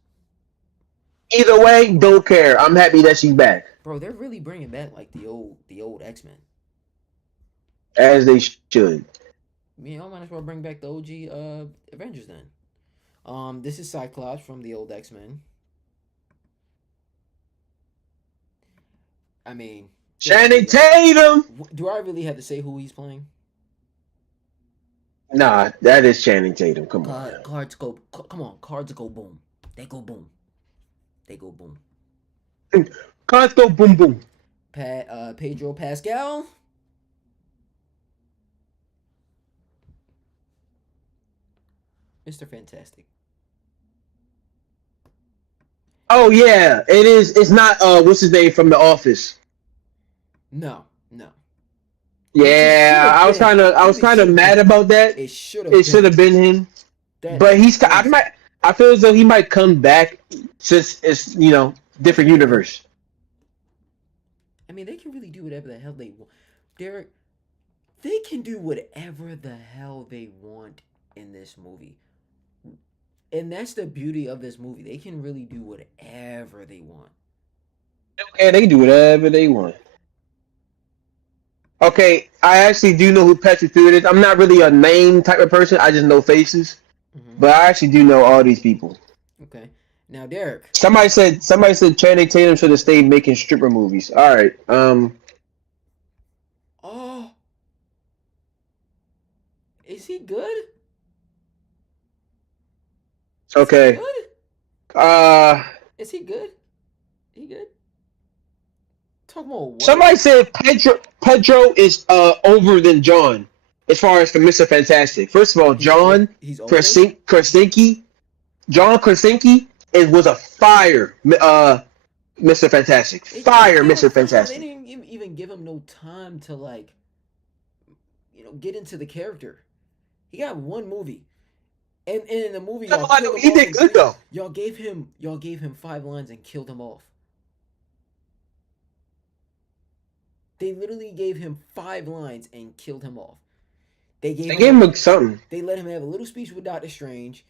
Either way, don't care. I'm happy that she's back. Bro, they're really bringing back like the old X-Men. As they should. I might as well bring back the OG Avengers then. This is Cyclops from the old X-Men. I mean, Channing Tatum. Do I really have to say who he's playing? Nah, that is Channing Tatum. Come on. Cards go boom. They go boom. Cards go boom boom. Pedro Pascal. Mr. Fantastic. Oh yeah, it is. It's not. What's his name from The Office? No. Yeah, I was kind of mad about that. It should have been him. But I feel as though he might come back since it's different universe. I mean, they can really do whatever the hell they want. Derek, they can do whatever the hell they want in this movie. And that's the beauty of this movie. They can really do whatever they want. Okay, they can do whatever they want. Okay, I actually do know who Patrick Stewart is. I'm not really a name type of person. I just know faces. Mm-hmm. But I actually do know all these people. Okay. Now, Derek. Somebody said Channing Tatum should have stayed making stripper movies. All right. Oh. Is he good? Okay. Is he good? He good? Talk more. What? Somebody said Pedro is over than John as far as for Mr. Fantastic. First of all, John Krasinski was a fire Mr. Fantastic. Mr. Fantastic. They didn't even give him no time to get into the character. He got one movie. And in the movie, No, y'all I killed know him he off did and good though. y'all gave him 5 lines and killed him off. They literally gave him 5 lines and killed him off. They gave They him gave a, him something. they let him have a little speech with Doctor Strange.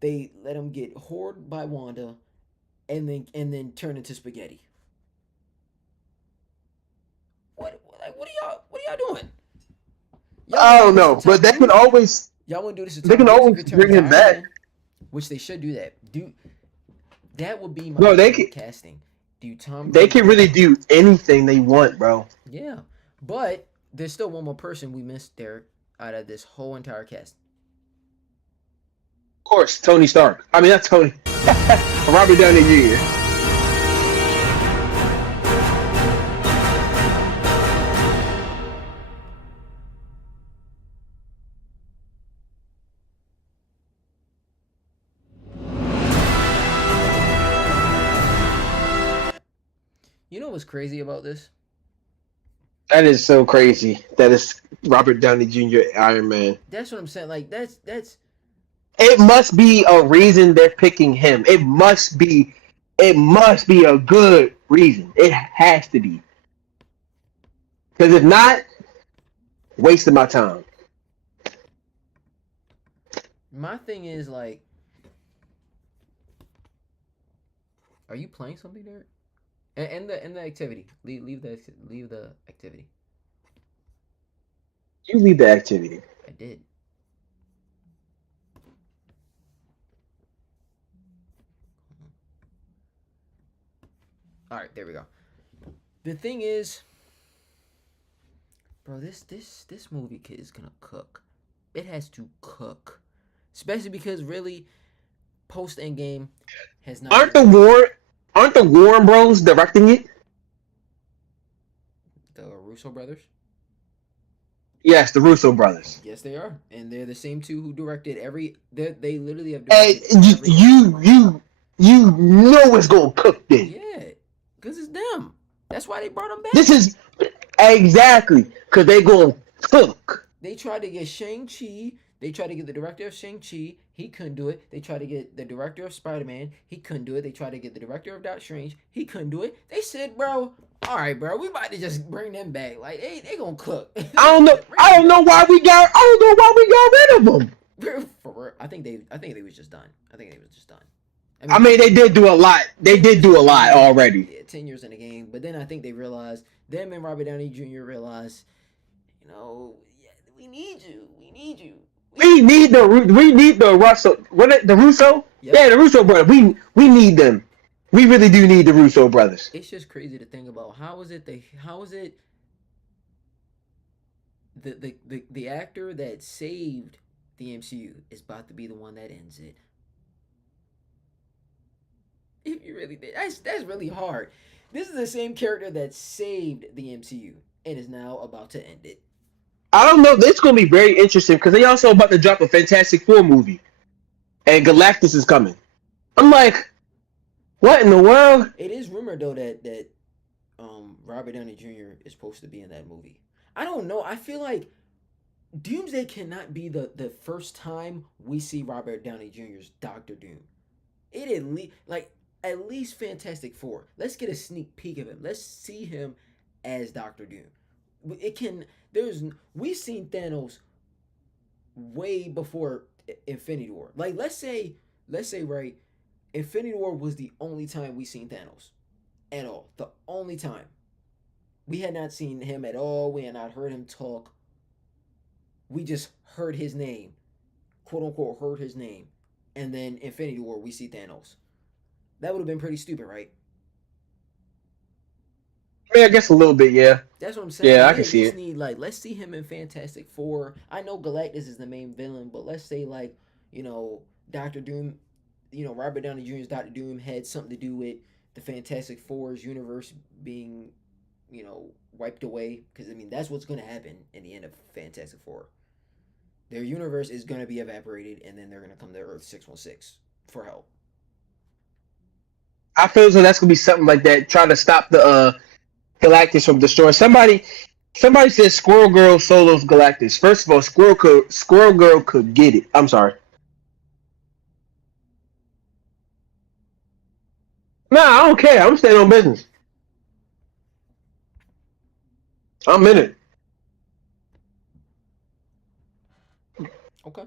They let him get hoarded by Wanda, and then turn into spaghetti. What are y'all doing? Y'all I want to do don't this to know, but Tom Cruise? Y'all want to do this to they Tom can Cruise if always it bring turns him Iron back. Man? Which they should do that. That would be my Bro, dream casting. Do Tom they Cruise can as really Iron Man? do anything they want, bro. Of Yeah, but there's still one more person we missed, Derek, out of this whole entire cast. course, Tony Stark. I mean, not Tony. Robert Downey Jr. You know what's crazy about this? That is so crazy. That is Robert Downey Jr. Iron Man. That's what I'm saying. Like that's It must be a reason they're picking him. It must be. It must be a good reason. It has to be. Because if not, wasting my time. my thing is like, are you playing something, Derek? And the activity. Leave the activity. You lead the activity. I did. All right, there we go. The thing is, bro, this movie kid is gonna cook. It has to cook, especially because really, post Endgame has not Aren't been the great. Warren aren't the Warren Bros directing it? The Russo brothers. Yes, the Russo brothers. Yes, they are, and they're the same two who directed every. They literally have And directed every you Marvel. you you know it's gonna cook then. Yeah, cause it's them. That's why they brought them This back. is exactly because they gonna cook. They tried to get Shang-Chi. They tried to get the director of Shang-Chi. He couldn't do it. They tried to get the director of Spider-Man. He couldn't do it. They tried to get the director of Doctor Strange. He couldn't do it. They said, bro, all right, bro, we about to just bring them back. Like, they gonna cook. They I don't gonna know. cook. Bring I them don't know back. why we got. I don't know why we got rid of them. For real. I think they was just done. I think they was just done. I mean, they did do a lot. They 10 did years in do the a lot game. already. Yeah, 10 years in the game. But then I think they realized, them and Robert Downey Jr. realized, yeah, we need you. We need you. We need the Russo. The Russo? Yep. Yeah, the Russo brothers. We need them. We really do need the Russo brothers. It's just crazy to think about how is it the actor that saved the MCU is about to be the one that ends it. If you really did, that's really hard. This is the same character that saved the MCU and is now about to end it. I don't know. It's going to be very interesting because they also about to drop a Fantastic Four movie, and Galactus is coming. I'm like, what in the world? It is rumored though that Robert Downey Jr. is supposed to be in that movie. I don't know. I feel like Doomsday cannot be the first time we see Robert Downey Jr.'s Doctor Doom. It at least Fantastic Four. Let's get a sneak peek of him. Let's see him as Doctor Doom. We've seen Thanos way before Infinity War. Like let's say right, Infinity War was the only time we seen Thanos at all. The only time. We had not seen him at all. We had not heard him talk. We just heard his name. Quote unquote heard his name. And then Infinity War, we see Thanos. That would have been pretty stupid, right? I mean, I guess a little bit, yeah. That's what I'm saying. Yeah, I We can at see least it. need let's see him in Fantastic Four. I know Galactus is the main villain, but let's say Doctor Doom, Robert Downey Jr.'s Doctor Doom had something to do with the Fantastic Four's universe being, wiped away. Because I mean that's what's gonna happen in the end of Fantastic Four. Their universe is gonna be evaporated, and then they're gonna come to Earth 616 for help. I feel as though that's gonna be something like that, trying to stop the Galactus from destroying somebody. Somebody said Squirrel Girl solos Galactus. First of all, Squirrel Girl could get it. I'm sorry. Nah, I don't care. I'm staying on business. I'm in it. Okay.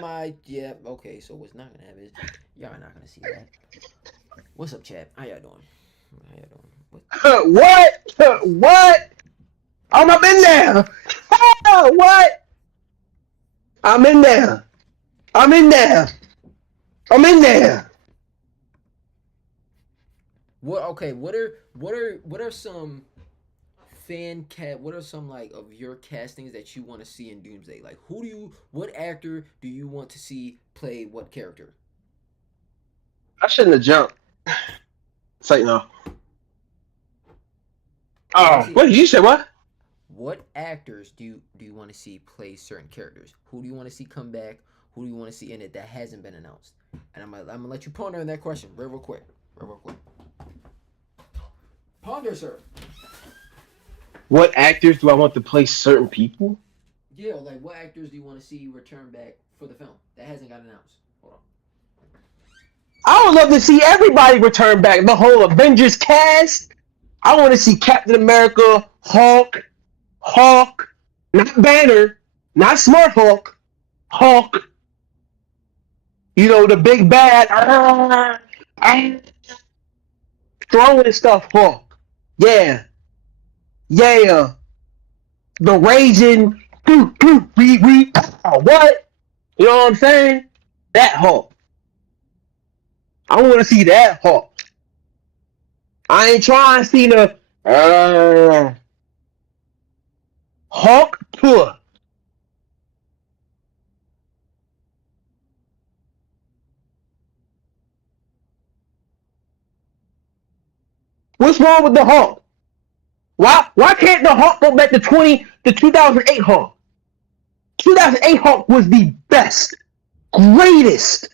My yeah. Okay, so what's not gonna happen is y'all not gonna see that. What's up, chat? How y'all doing? How y'all doing? What? What? What? I'm up in there. What? I'm in there. I'm in there. I'm in there. What? Okay. What are some what are some like of your castings that you want to see in Doomsday? Like, what actor do you want to see play what character? I shouldn't have jumped. It's like no. You want to Oh, see what did you say? What? what actors do you want to see play certain characters? Who do you want to see come back? Who do you want to see in it that hasn't been announced? And I'm gonna let you ponder on that question real quick, real quick. Ponder, sir. What actors do I want to play certain people? Yeah, like what actors do you want to see return back for the film that hasn't got announced? Hold on. I would love to see everybody return back. The whole Avengers cast. I want to see Captain America, Hulk, not Banner, not Smart Hulk. You know the big bad, throwing stuff. Hulk. Yeah, yeah. The raging, what? You know what I'm saying? That Hulk. I want to see that Hulk. I ain't trying to see the Hulk tour. What's wrong with the Hulk? Why can't the Hulk go back to 2008 Hulk? 2008 Hulk was the best, greatest,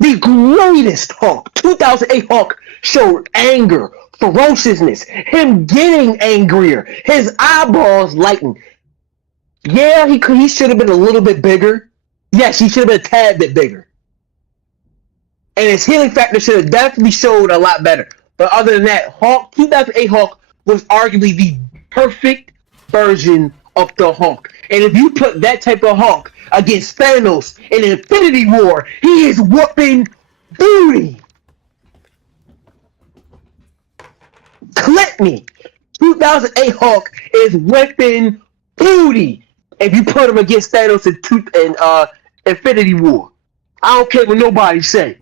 the greatest Hulk. 2008 Hulk showed anger, ferociousness, him getting angrier, his eyeballs lightened. Yeah, he should have been a little bit bigger. Yes, he should have been a tad bit bigger. And his healing factor should have definitely showed a lot better. But other than that, Hulk 2008 Hulk was arguably the perfect version of the Hulk. And if you put that type of Hulk against Thanos in Infinity War, he is whooping booty. Clip me. 2008 Hulk is whipping booty. If you put him against Thanos in Infinity War, I don't care what nobody say.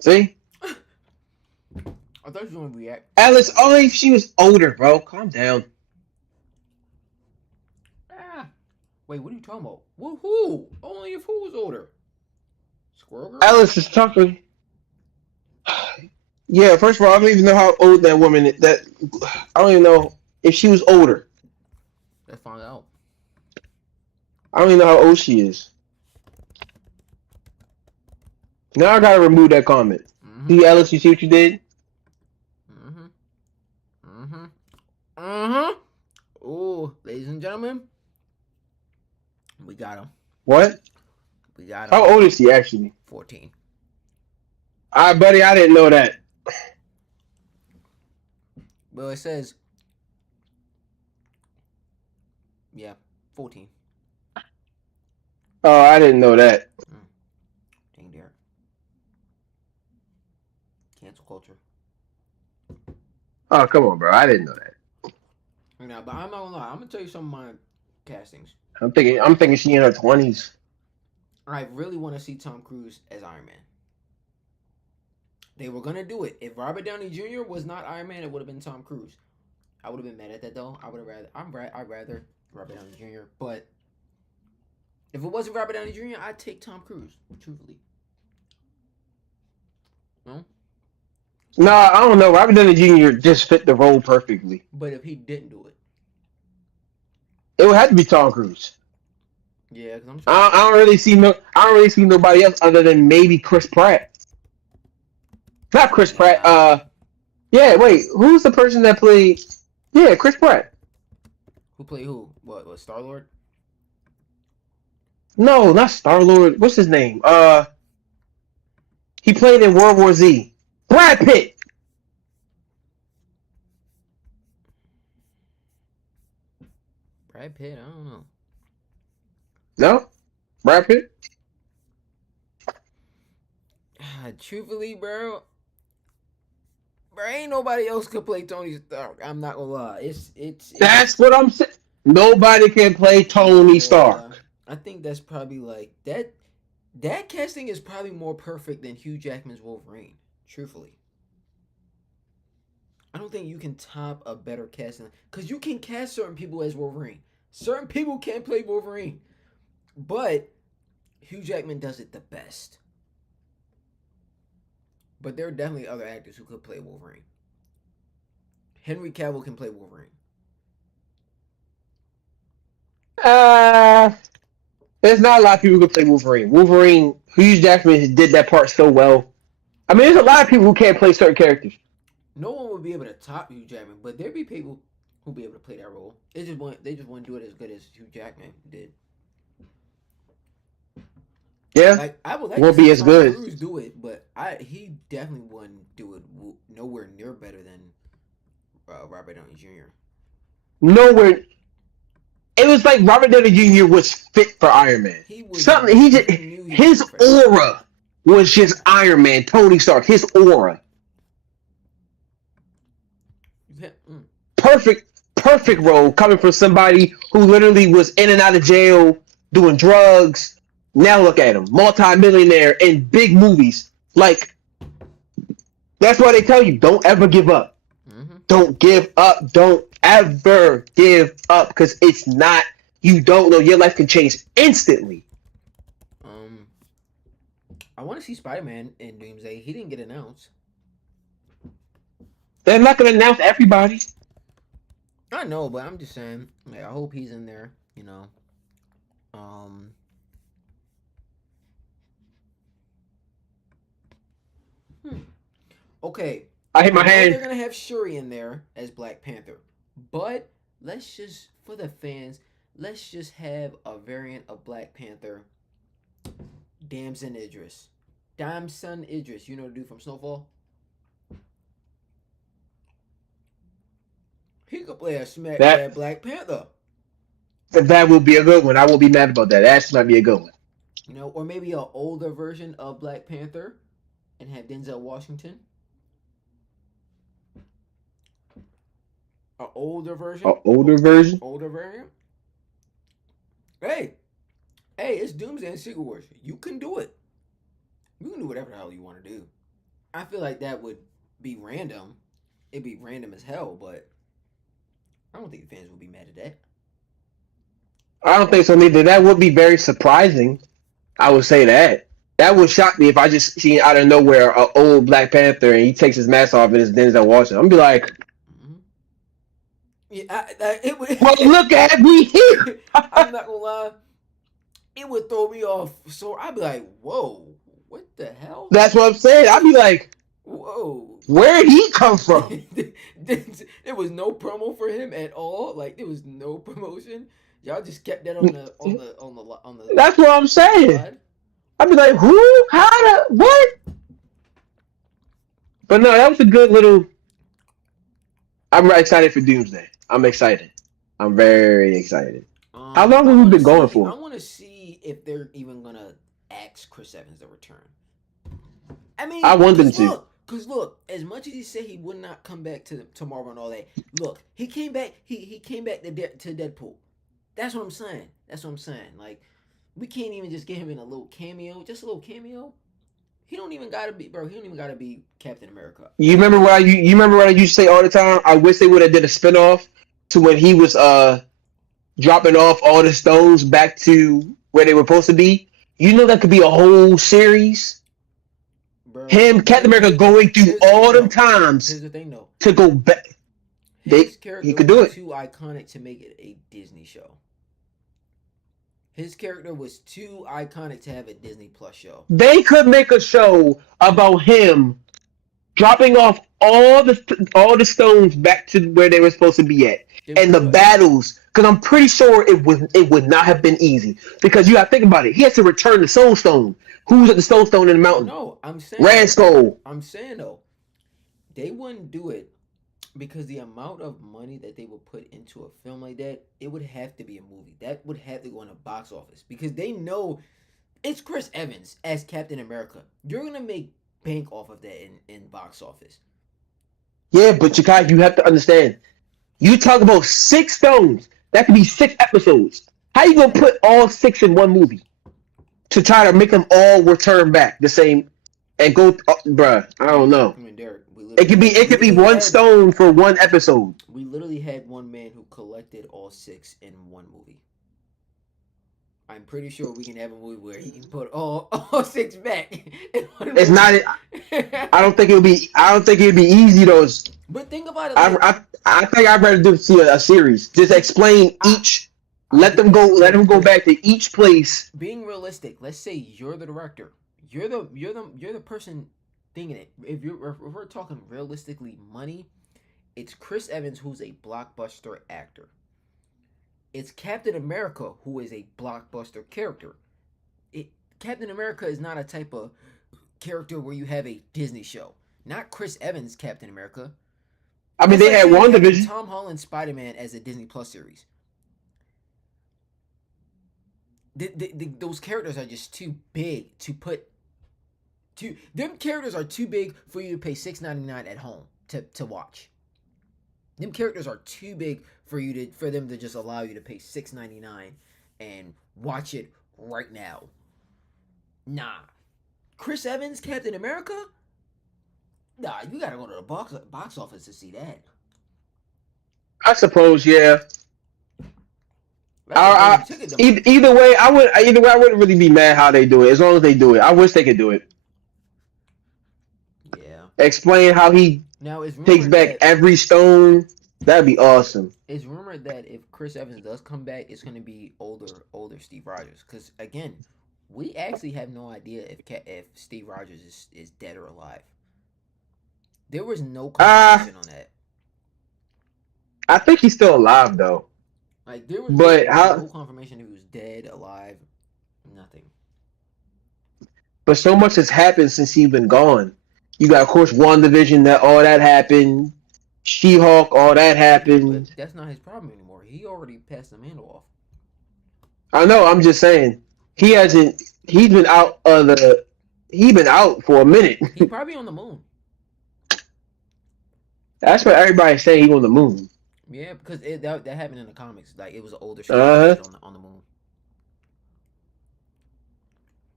See? I thought you were gonna react. Alice, only if she was older, bro. Calm down. Ah, wait, what are you talking about? Who? Only if who was older? Squirrel Girl? Alice is talking. Yeah, first of all, I don't even know how old that woman is. I don't even know if she was older. Let's find out. I don't even know how old she is. Now I gotta remove that comment. Mm-hmm. See, Alice, you see what you did? Mm-hmm. Mm-hmm. Mm-hmm. Oh, ladies and gentlemen, we got him. What? We got him. How old is she actually? 14. Buddy, I didn't know that. Well, it says, yeah, 14. Oh, I didn't know that. Dang, Derek. Cancel culture. Oh, come on, bro. I didn't know that. Now, but I'm not gonna lie. I'm gonna tell you some of my castings. I'm thinking she in her 20s. I really want to see Tom Cruise as Iron Man. They were gonna do it. If Robert Downey Jr. was not Iron Man, it would have been Tom Cruise. I would have been mad at that though. I'd rather Robert Downey Jr. But if it wasn't Robert Downey Jr., I'd take Tom Cruise. Truthfully. No. Nah, I don't know. Robert Downey Jr. just fit the role perfectly. But if he didn't do it, It would have to be Tom Cruise. Yeah, because I'm trying to. I don't really see no. I don't really see nobody else other than maybe Chris Pratt. Not Chris Pratt. Nah. Yeah. Wait, who's the person that played? Yeah, Chris Pratt. Who played who? What Star Lord? No, not Star Lord. What's his name? He played in World War Z. Brad Pitt. Brad Pitt? I don't know. No, Brad Pitt. Truthfully, bro, ain't nobody else could play Tony Stark. I'm not gonna lie. It's That's what I'm saying. Nobody can play Tony yeah. Stark. I think that's probably like that. That casting is probably more perfect than Hugh Jackman's Wolverine. Truthfully, I don't think you can top a better casting because you can cast certain people as Wolverine. Certain people can't play Wolverine, but Hugh Jackman does it the best. But there are definitely other actors who could play Wolverine. Henry Cavill can play Wolverine. Uh, there's not a lot of people who can play Wolverine. Wolverine, Hugh Jackman did that part so well. I mean, there's a lot of people who can't play certain characters. No one would be able to top Hugh Jackman, but there'd be people who'd be able to play that role. They just want to do it as good as Hugh Jackman did. Yeah, Like I would like won't to be see as Tom good. Cruise do it, but he definitely wouldn't do it nowhere near better than Robert Downey Jr. Nowhere. It was like Robert Downey Jr. was fit for Iron Man. He was Something he just knew he his was fit for that. aura was just Iron Man, Tony Stark. His aura, perfect role coming from somebody who literally was in and out of jail doing drugs. Now look at him, multi-millionaire in big movies. Like that's why they tell you, don't ever give up. Mm-hmm. Don't give up. Don't ever give up because it's not. You don't know. Your life can change instantly. I want to see Spider-Man in Doomsday. He didn't get announced. They're not going to announce everybody. I know, but I'm just saying. Like, I hope he's in there. You know. Okay. I hit my hand. They're gonna have Shuri in there as Black Panther, but let's just, for the fans, let's just have a variant of Black Panther. Damson Idris. Damson Idris. You know the dude from Snowfall? He could play a smack bad Black Panther. That would be a good one. I won't be mad about that. That might be a good one. You know, or maybe an older version of Black Panther and have Denzel Washington. An older version. An older version? Older variant. Hey, it's Doomsday and Secret Wars. You can do it. You can do whatever the hell you want to do. I feel like that would be random. It'd be random as hell, but I don't think the fans would be mad at that. I don't think so neither. That would be very surprising. I would say that. That would shock me if I just see out of nowhere an old Black Panther and he takes his mask off and it's Denzel Washington. I'm be like, yeah, it would. Well, look at me here. I'm not gonna lie. It would throw me off. So I'd be like, "Whoa, what the hell?" That's what I'm saying. I'd be like, "Whoa, where did he come from?" There was no promo for him at all. Like there was no promotion. Y'all just kept that on the. That's what I'm saying. Side. I'd be like, who? How? What? But no, that was a good little. I'm excited for Doomsday. I'm excited. I'm very excited. How long have we been going for? I want to see if they're even gonna ask Chris Evans to return. I mean, I want them to. Because look, as much as he said he would not come back to Marvel and all that, look, he came back. He came back to Deadpool. That's what I'm saying. Like, we can't even just get him in a little cameo. Just a little cameo. He don't even gotta be, bro. He don't even gotta be Captain America. You remember what I used to say all the time? I wish they would have did a spinoff to when he was dropping off all the stones back to where they were supposed to be. You know that could be a whole series. Bro, Captain America going through all them times. Here's the thing, though. To go back. He could do it. Too iconic to make it a Disney show. His character was too iconic to have a Disney Plus show. They could make a show about him dropping off all the stones back to where they were supposed to be at, They and the could. battles. Because I'm pretty sure it would not have been easy. Because you got to think about it. He has to return the Soul Stone. Who's at the Soul Stone in the mountain? No, I'm saying Red though. Skull. I'm saying though, they wouldn't do it because the amount of money that they would put into a film like that, it would have to be a movie. That would have to go in a box office because they know it's Chris Evans as Captain America. You're gonna make bank off of that in box office. Yeah, but you have to understand. You talk about 6 stones. That could be 6 episodes. How you gonna put all 6 in one movie to try to make them all return back the same and go, bruh? I don't know. I mean, Derek, It could be one stone for one episode. we literally had one man who collected all 6 in one movie. I'm pretty sure we can have a movie where he can put all 6 back. It's not. I don't think it would be. I don't think it'd be easy though. But think about it. I think I'd rather see a series. Just explain each. Let them go. Let them go back to each place. Being realistic, let's say you're the director. You're the person thinking it. If we're talking realistically money, it's Chris Evans who's a blockbuster actor. It's Captain America who is a blockbuster character. Captain America is not a type of character where you have a Disney show. Not Chris Evans Captain America. I mean, they had WandaVision. Tom Holland Spider-Man as a Disney Plus series. Those characters are just too big to put. Them characters are too big for you to pay $6.99 at home to watch. Them characters are too big for them to just allow you to pay $6.99 and watch it right now. Nah, Chris Evans Captain America. Nah, you gotta go to the box office to see that. I suppose, yeah. Either way, I wouldn't really be mad how they do it as long as they do it. I wish they could do it. Yeah. Explain how he takes back every stone. That'd be awesome. It's rumored that if Chris Evans does come back, it's going to be older Steve Rogers. Because again, we actually have no idea if Steve Rogers is dead or alive. There was no confirmation on that. I think he's still alive though. Like there was no confirmation if he was dead, alive, nothing. But so much has happened since he's been gone. You got, of course, WandaVision. All that happened. She-Hulk, all that happened. But that's not his problem anymore. He already passed the mantle off. I know. I'm just saying. He hasn't. He's been out He's been out for a minute. He's probably on the moon. That's what everybody's saying. He's on the moon. Yeah, because that happened in the comics. Like it was an older on the moon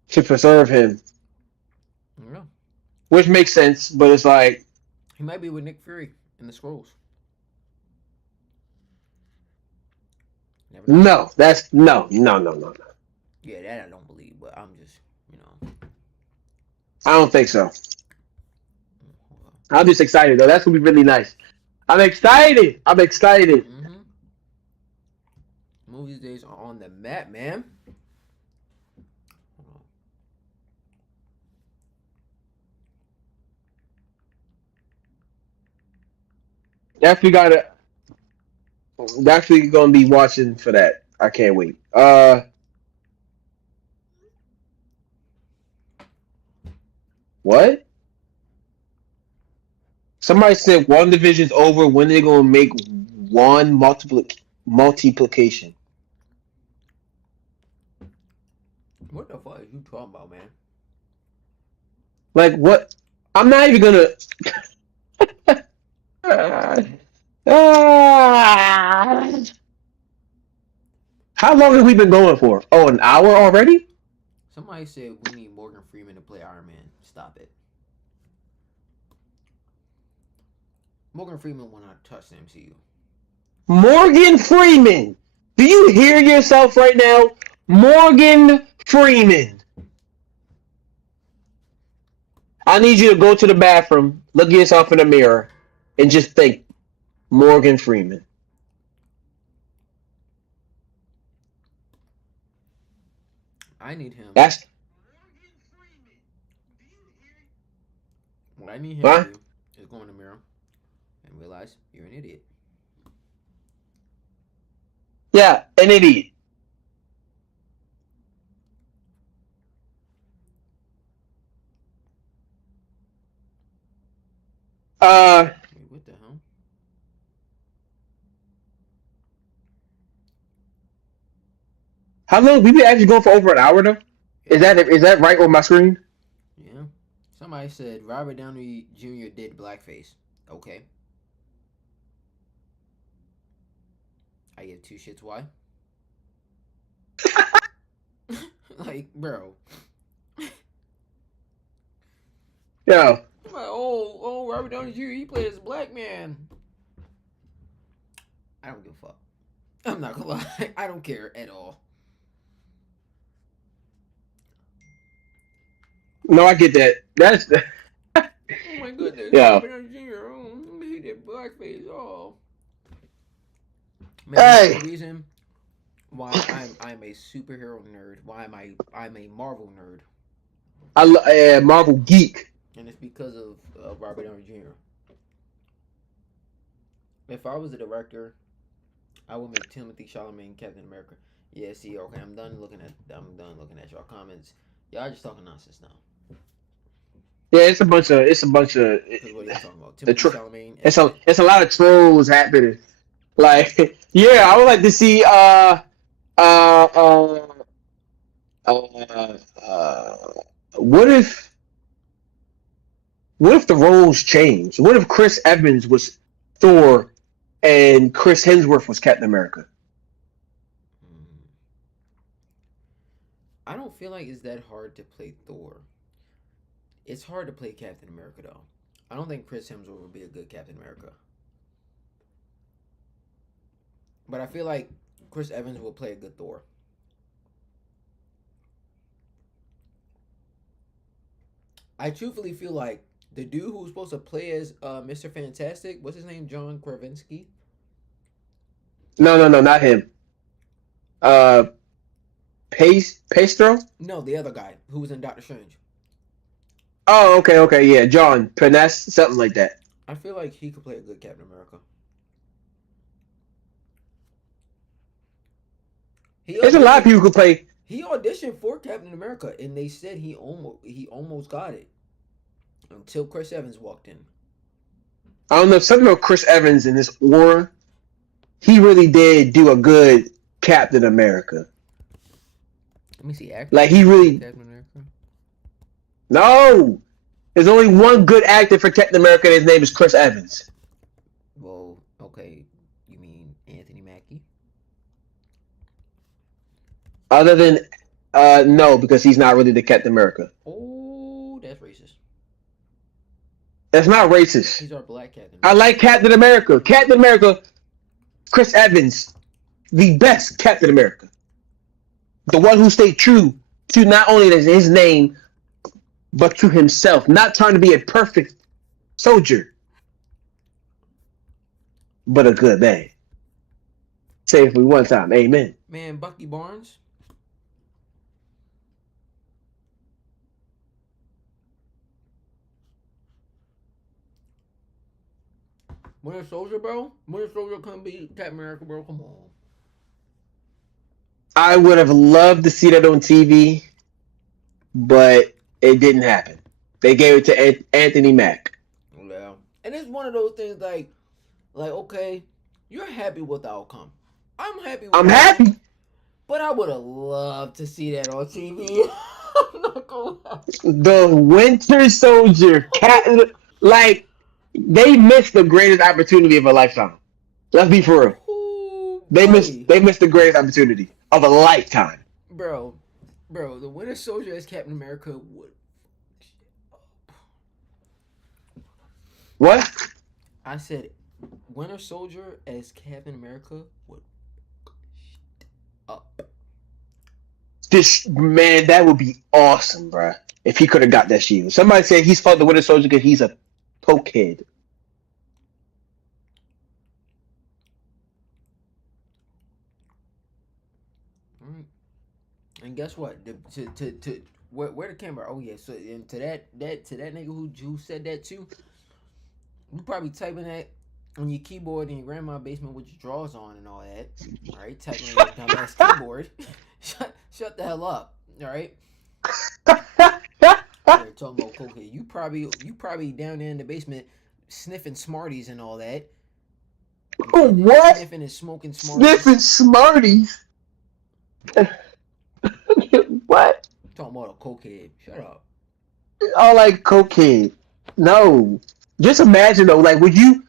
to preserve him. Yeah. Which makes sense, but it's like he might be with Nick Fury in the Scrolls. No, that's no. Yeah, that I don't believe, but I'm just, I don't think so. I'm just excited though. That's gonna be really nice. I'm excited. Mm-hmm. Movies days are on the map, man. Definitely gonna be watching for that. I can't wait. What? Somebody said WandaVision's over. When they gonna make one multiplication? What the fuck are you talking about, man? Like what? I'm not even gonna. How long have we been going for? Oh, an hour already? Somebody said we need Morgan Freeman to play Iron Man. Stop it. Morgan Freeman will not touch the MCU. Morgan Freeman! Do you hear yourself right now? Morgan Freeman! I need you to go to the bathroom, look at yourself in the mirror, and just think, Morgan Freeman. I need him. That's What I need him to huh? do is go in the mirror and realize you're an idiot. Yeah, an idiot. Uh, Wait, what the hell? how long we been actually going for over an hour though? Yeah. Is that right on my screen? Yeah. Somebody said Robert Downey Jr. did blackface. Okay. I give two shits why. Like, bro. Yeah. I'm like, oh, Robert Downey Jr. He played as a black man. I don't give a fuck. I'm not gonna lie. I don't care at all. No, I get that. That's Oh my goodness, yeah. Robert Downey Jr. Oh, he did blackface. Oh, man, you know Hey, the reason why I'm a superhero nerd. Why am I'm a Marvel nerd, Marvel geek. and it's because of Robert Downey Jr. If I was a director, I would make Timothy Chalamet Captain America. Yeah, see, okay, I'm done looking at y'all comments. Y'all just talking nonsense now. Yeah, it's a bunch of Cause what are y'all talking about? the Timothy Chalamet as it's a lot of trolls happening. Like, yeah, I would like to see uh uh uh, uh what if the roles changed? What if Chris Evans was Thor and Chris Hemsworth was Captain America? Hmm. I don't feel like it's that hard to play Thor. It's hard to play Captain America though. I don't think Chris Hemsworth would be a good Captain America. But I feel like Chris Evans will play a good Thor. I truthfully feel like the dude who was supposed to play as Mr. Fantastic, what's his name? John Krasinski? No, not him. Uh, Pastro. No, the other guy who was in Doctor Strange. Oh, okay, yeah, John Finesse, something like that. I feel like he could play a good Captain America. He There's a lot of auditioned. people who could play. He auditioned for Captain America, and they said he almost got it until Chris Evans walked in. I don't know, something about Chris Evans and this aura. He really did do a good Captain America. Let me see. Actor Like he really Captain America. no. There's only one good actor for Captain America, and his name is Chris Evans. Well, okay. You mean Anthony Mackie? Other than no, because he's not really the Captain America. Oh, that's racist. That's not racist. He's our black Captain I America. like Captain America. Captain America, Chris Evans, the best Captain America. The one who stayed true to not only his name, but to himself. Not trying to be a perfect soldier, but a good man. Say it for me one time. Amen. Man, Bucky Barnes. Winter Soldier, bro. Winter Soldier couldn't be Captain America, bro. Come on. I would have loved to see that on TV, but it didn't happen. They gave it to Anthony Mack. Yeah. And it's one of those things like okay, you're happy with the outcome. I'm happy with I'm the outcome. happy. But I would have loved to see that on TV. I'm not gonna lie. The Winter Soldier, like they missed the greatest opportunity of a lifetime. Let's be for real. Ooh, They buddy. missed the greatest opportunity of a lifetime. Bro, the Winter Soldier as Captain America would. What? I said, Winter Soldier as Captain America would up. This man, that would be awesome, bro. If he could have got that shield. Somebody said he's fought the Winter Soldier because he's a pokehead. And guess what? Where the camera? Oh yeah. So and to that nigga who said that too, you probably typing that on your keyboard in your grandma's basement with your drawers on and all that. All right, typing on your dumbass keyboard. Shut the hell up. All right. We're talking about cocaine. You probably down there in the basement sniffing Smarties and all that. What? Sniffing and smoking Smarties. Sniffing Smarties. What? Talking about a cokehead. Shut up. I like cocaine. No. Just imagine though, like, would you,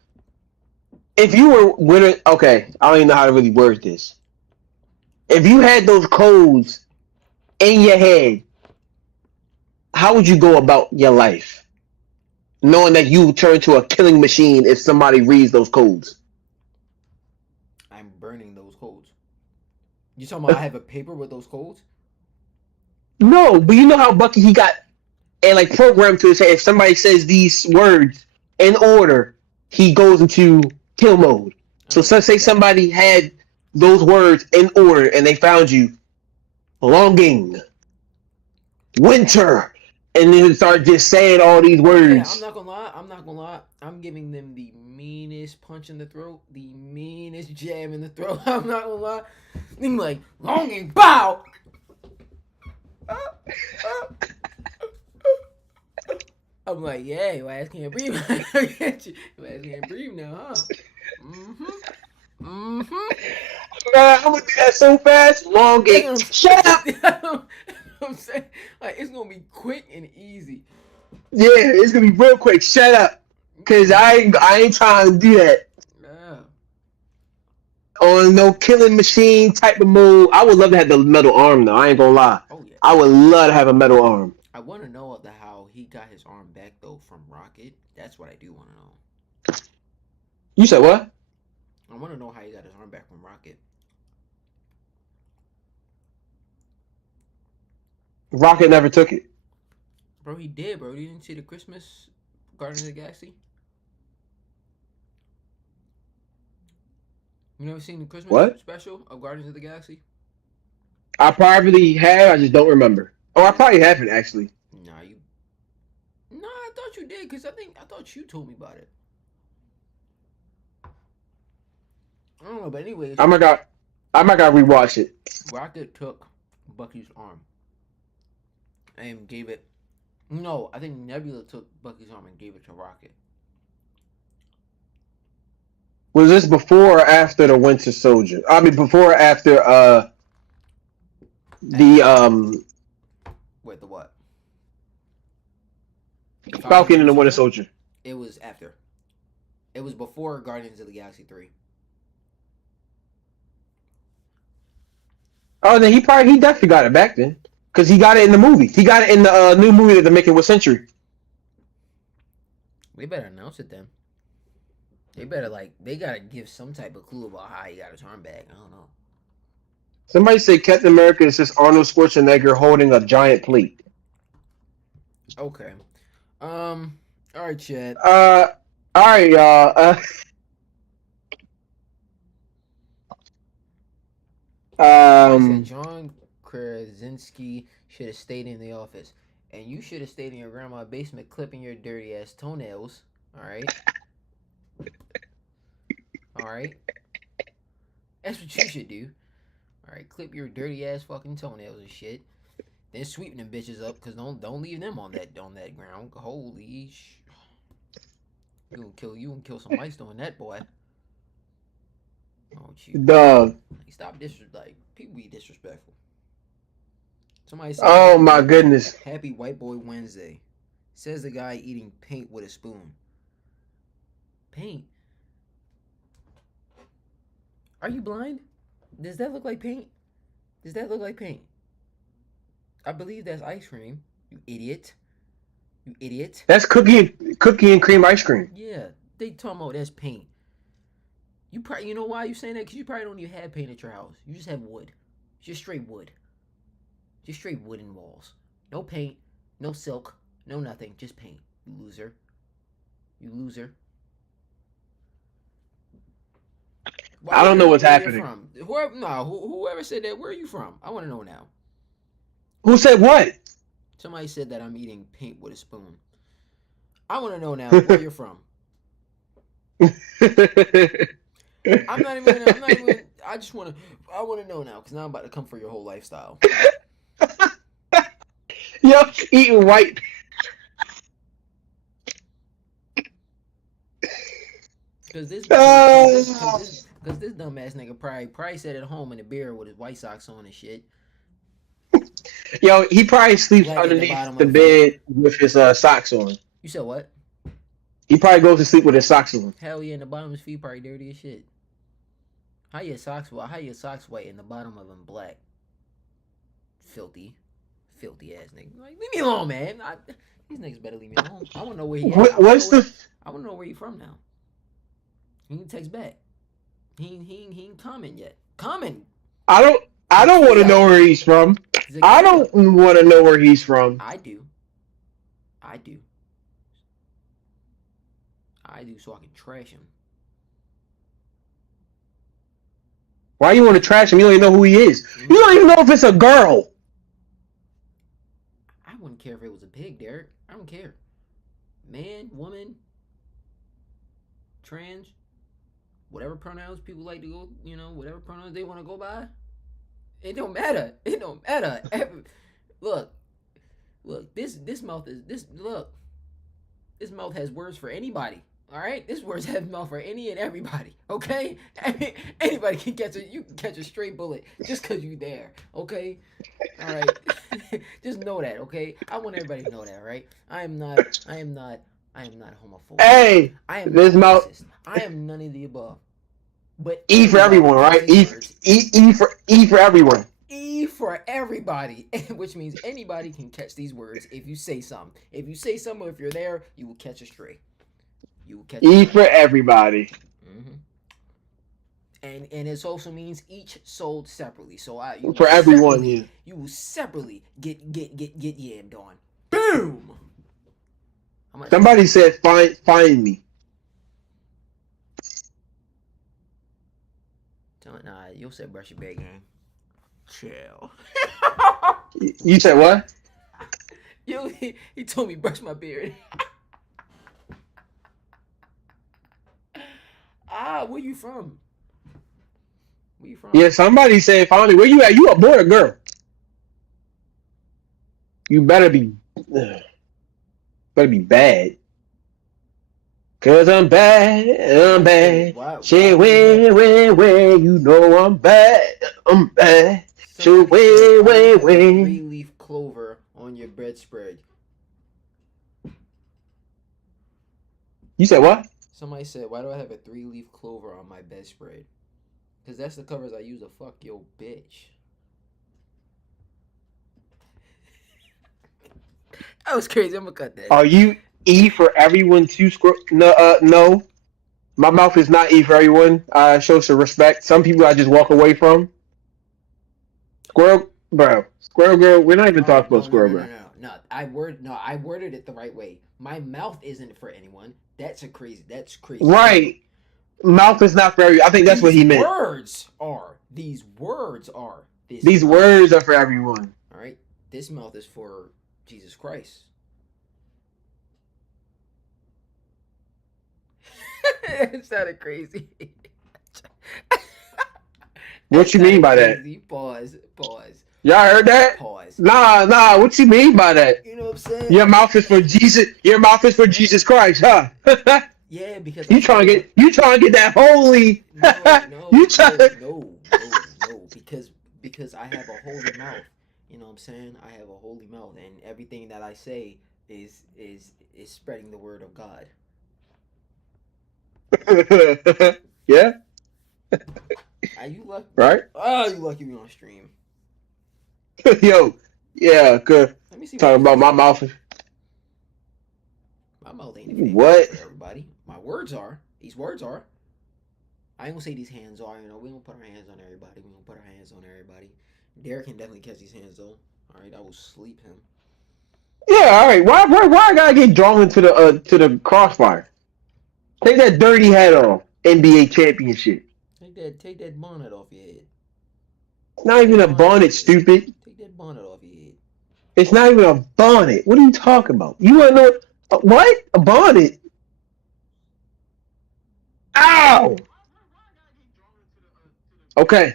if you were winning? Okay, I don't even know how to really word this. If you had those codes in your head, how would you go about your life, knowing that you turn to a killing machine if somebody reads those codes? I'm burning those codes. You talking about I have a paper with those codes? No, but you know how Bucky he got and like programmed to say if somebody says these words in order, he goes into kill mode. So say somebody had those words in order and they found you longing, winter, and then start just saying all these words. Yeah, I'm not gonna lie. I'm giving them the meanest punch in the throat, the meanest jab in the throat. I'm not gonna lie. I'm like longing, bow. I'm like, yeah, your ass can't breathe. Your ass can't breathe now, huh? Man, I'm gonna do that so fast. Longing. Shut up. I'm saying, like, it's gonna be quick and easy. Yeah, it's gonna be real quick. Shut up, cause I ain't trying to do that. Yeah. On no killing machine type of move. I would love to have the metal arm though. I ain't gonna lie. Oh yeah. I would love to have a metal arm. I want to know how he got his arm back though from Rocket. That's what I do want to know. You said what? I want to know how he got his arm back from Rocket. Rocket never took it. Bro, he did, bro. You didn't see the Christmas Guardians of the Galaxy? You never seen the Christmas special of Guardians of the Galaxy? I probably have. I just don't remember. Oh, I probably haven't actually. Nah, I thought you did, cause I thought you told me about it. I don't know, but anyways. I might got rewatch it. Rocket took Bucky's arm and gave it. No, I think Nebula took Bucky's arm and gave it to Rocket. Was this before or after the Winter Soldier? I mean, before or after the Wait, the what? Falcon and the Winter Soldier. It was after. It was before Guardians of the Galaxy 3. Oh, then he definitely got it back then, because he got it in the movie. He got it in the new movie that they're making with Century. They better announce it then. They gotta give some type of clue about how he got his arm back. I don't know. Somebody say Captain America is just Arnold Schwarzenegger holding a giant plate. Okay. All right, Chad. All right, y'all. John Krasinski should have stayed in the office, and you should have stayed in your grandma's basement clipping your dirty ass toenails. All right. All right. That's what you should do. All right, clip your dirty ass fucking toenails and shit. Then sweep them bitches up, cause don't leave them on that ground. Holy sh! You gonna kill some mice doing that, boy. Oh, you. Dog. Stop people be disrespectful. Somebody said, oh my goodness. Happy White Boy Wednesday. Says the guy eating paint with a spoon. Paint? Are you blind? Does that look like paint? Does that look like paint? I believe that's ice cream. You idiot. You idiot. That's cookie and cream ice cream. Yeah, they talking about that's paint. You know why you saying that? Because you probably don't even have paint at your house. You just have wood. Just straight wood. Just straight wooden walls. No paint, no silk, no nothing. Just paint. You loser. You loser. I don't know what's happening. Whoever said that, where are you from? I want to know now. Who said what? Somebody said that I'm eating paint with a spoon. I want to know now where you're from. I'm not even gonna. I'm not even. I just want to. I want to know now because now I'm about to come for your whole lifestyle. Yo, eating white. Because this, Uh, because this dumbass nigga probably sat at home in the beer with his White Sox on and shit. yo, he probably sleeps Leg at the underneath bottom the of the feet. bed with his socks on. You said what? He probably goes to sleep with his socks on. Hell yeah, and the bottom of his feet probably dirty as shit. How your socks? Well, how your socks white and the bottom of them black? Filthy ass nigga. Like, leave me alone, man. These niggas better leave me alone. I want to know where he at. What's the? I want to know where he from now. He can text back. He ain't comment yet. Comment. I don't want to know where he's from. I don't want to know where he's from. I do. So I can trash him. Why you want to trash him? You don't even know who he is. You don't even know if it's a girl. I wouldn't care if it was a pig, Derek. I don't care. Man, woman, trans, whatever pronouns people like to go, whatever pronouns they want to go by. It don't matter. It don't matter. Look, this mouth is this. Look, this mouth has words for anybody. All right, this words have mouth for any and everybody. Okay, anybody can catch you can catch a straight bullet just cause you there. Okay, all right, just know that. Okay, I want everybody to know that. Right, I am not homophobic. Hey, I am this mouth. Racist. I am none of the above. But E for everyone, right? E for everyone. E for everybody, which means anybody can catch these words if you say something. If you say something, if you're there, you will catch a stray. You will catch E for everybody. Mm-hmm. And it also means each sold separately. So for everyone, yeah. You will separately get yammed on. Boom. Somebody said find me. Nah, you said brush your bag gang. Chill. You said what? He told me brush my beard. Where you from? Yeah, somebody said find me. Where you at? You a boy or girl? You better be bad. Cause I'm bad. Say where, you know I'm bad. So where. 3-leaf clover on your bedspread. You said what? Somebody said, why do I have a 3-leaf clover on my bedspread? Because that's the covers I use to fuck your bitch. That was crazy. I'm gonna cut that. Are you E for everyone too? No. My mouth is not E for everyone. I show some respect. Some people I just walk away from. Squirrel girl. We're not even talking about squirrel girl. No. I worded it the right way. My mouth isn't for anyone. That's crazy. Right. Mouth is not for everyone. I think that's what he meant. These words are. These words are for everyone. All right. This mouth is for Jesus Christ. It sounded crazy. What you mean by crazy. That? Pause. Y'all heard that? Pause. Nah. What you mean by that? You know what I'm saying? Your mouth is for Jesus. Your mouth is for Jesus Christ, huh? Yeah, because you trying to get that holy. No. Because I have a holy mouth. You know what I'm saying? I have a holy mouth, and everything that I say is spreading the word of God. Yeah. Are you lucky? Right? Oh, you lucky we on stream. Yo, yeah, good. Let me see. Talking about my mouth. My mouth ain't what for everybody. My words are. These words are. I ain't gonna say these hands are. We don't put our hands on everybody. Derek can definitely catch these hands though. All right, I will sleep him. Yeah, all right. Why I gotta get drawn into the crossfire? Take that dirty hat off. NBA championship. Take that bonnet off your head. Not even a bonnet, stupid. Take that bonnet off your head. It's not even a bonnet. What are you talking about? You want to know what? A bonnet? Ow! Okay.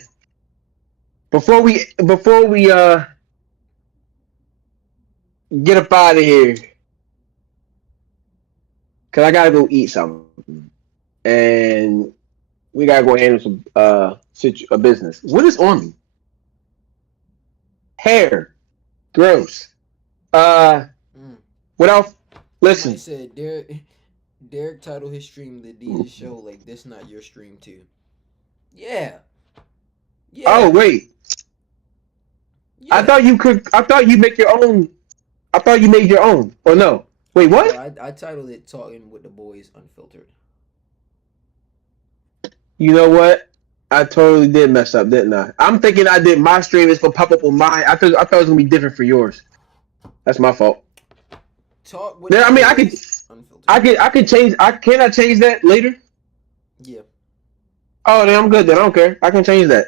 Before we get up out of here, cause I gotta go eat something, and we gotta go handle some business. What is on me? Hair. Gross. Uh, Mm. Without Somebody listen. said Derek titled his stream the Adidas show like this not your stream too. Yeah. Oh Yeah. wait, I Yeah. thought you could. I thought you make your own. I thought you made your own. Or no? Wait, Bro, what? I titled it Talking with the Boys Unfiltered. You know what? I totally did mess up, didn't I? I'm thinking I did my stream. It's gonna pop up on mine. I thought it was gonna be different for yours. That's my fault. Talk with Yeah, the I mean, I could. Boys Unfiltered. I could change. Can I change that later? Yeah. Oh, then I'm good. Then I don't care. I can change that.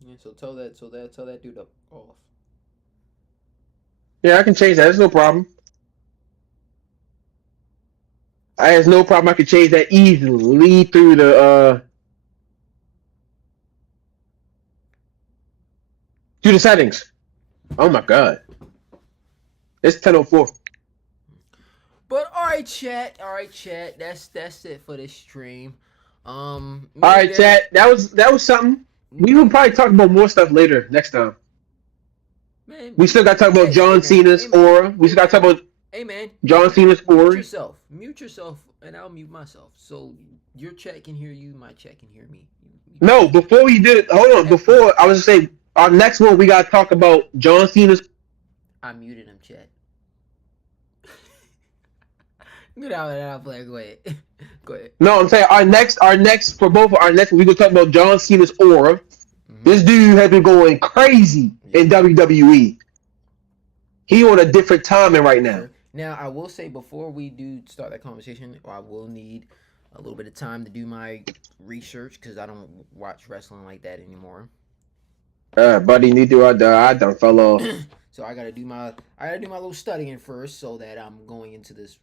Yeah. So tell that dude up off. Yeah, I can change that. There's no problem. I has no problem. I can change that easily through the settings. Oh my god, it's 10:04. But all right, chat. That's it for this stream. Me All and right, Derek, chat. That was something. We will probably talk about more stuff later next time. man. We still got to talk about Hey John man, Cena's hey man, aura. We hey still got to man, talk about hey man. John Cena's aura. Mute yourself, and I'll mute myself. So your chat can hear you, my chat can hear me. No, before we did it, hold on. Hey, Before I was gonna say our next one, we got to talk about John Cena's. I muted him, chat. Get out of that player. Go ahead. Go ahead. No, I'm saying our next for both of our next, we gonna talk about John Cena's aura. Mm-hmm. This dude has been going crazy in WWE. He on a different timing right now. Now, I will say before we do start that conversation, I will need a little bit of time to do my research because I don't watch wrestling like that anymore. Buddy, neither I done fell off. So I gotta do my little studying first so that I'm going into this,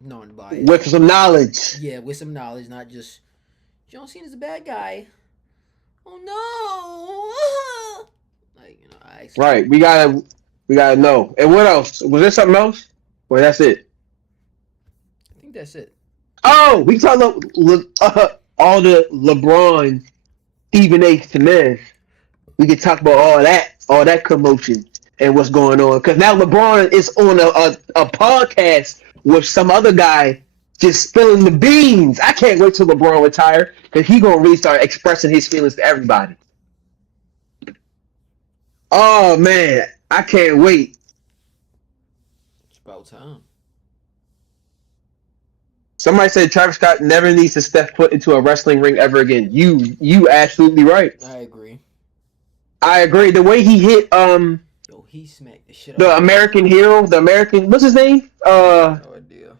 non-biased. With some knowledge. Yeah, with some knowledge, not just John Cena's a bad guy. Oh no! Like, I actually, Right, we gotta know. And what else? Was there something else? Or that's it? I think that's it. Oh, we talked about all the LeBron, Stephen A. Smith. We could talk about all that commotion and what's going on. Because now LeBron is on a podcast with some other guy just spilling the beans. I can't wait till LeBron retire because he gonna really start expressing his feelings to everybody. Oh man, I can't wait. It's about time. Somebody said Travis Scott never needs to step foot into a wrestling ring ever again. You absolutely right. I agree. I agree. The way he hit Yo, he smacked the shit out the of American hero, the American what's his name? No idea.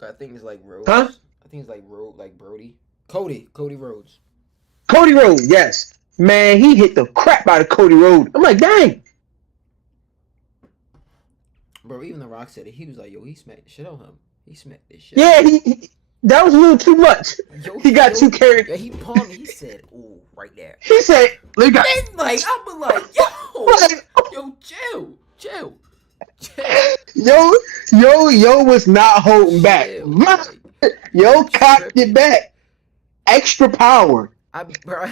I think it's like Rhodes. Huh? I think it's like Brody. Cody Rhodes. Cody Rhodes, yes. Man, he hit the crap out of Cody Rhodes. I'm like, dang. Bro, even The Rock said it. He was like, yo, he smacked the shit out of him. He smacked this shit. Yeah, that was a little too much. He got too carried. Yeah, he palmed me. He said, ooh, right there. He said, "Look at." Then, like, I'm like, yo, chill. Yo was not holding back. Chill, Yo cocked it back. Extra power. Bro,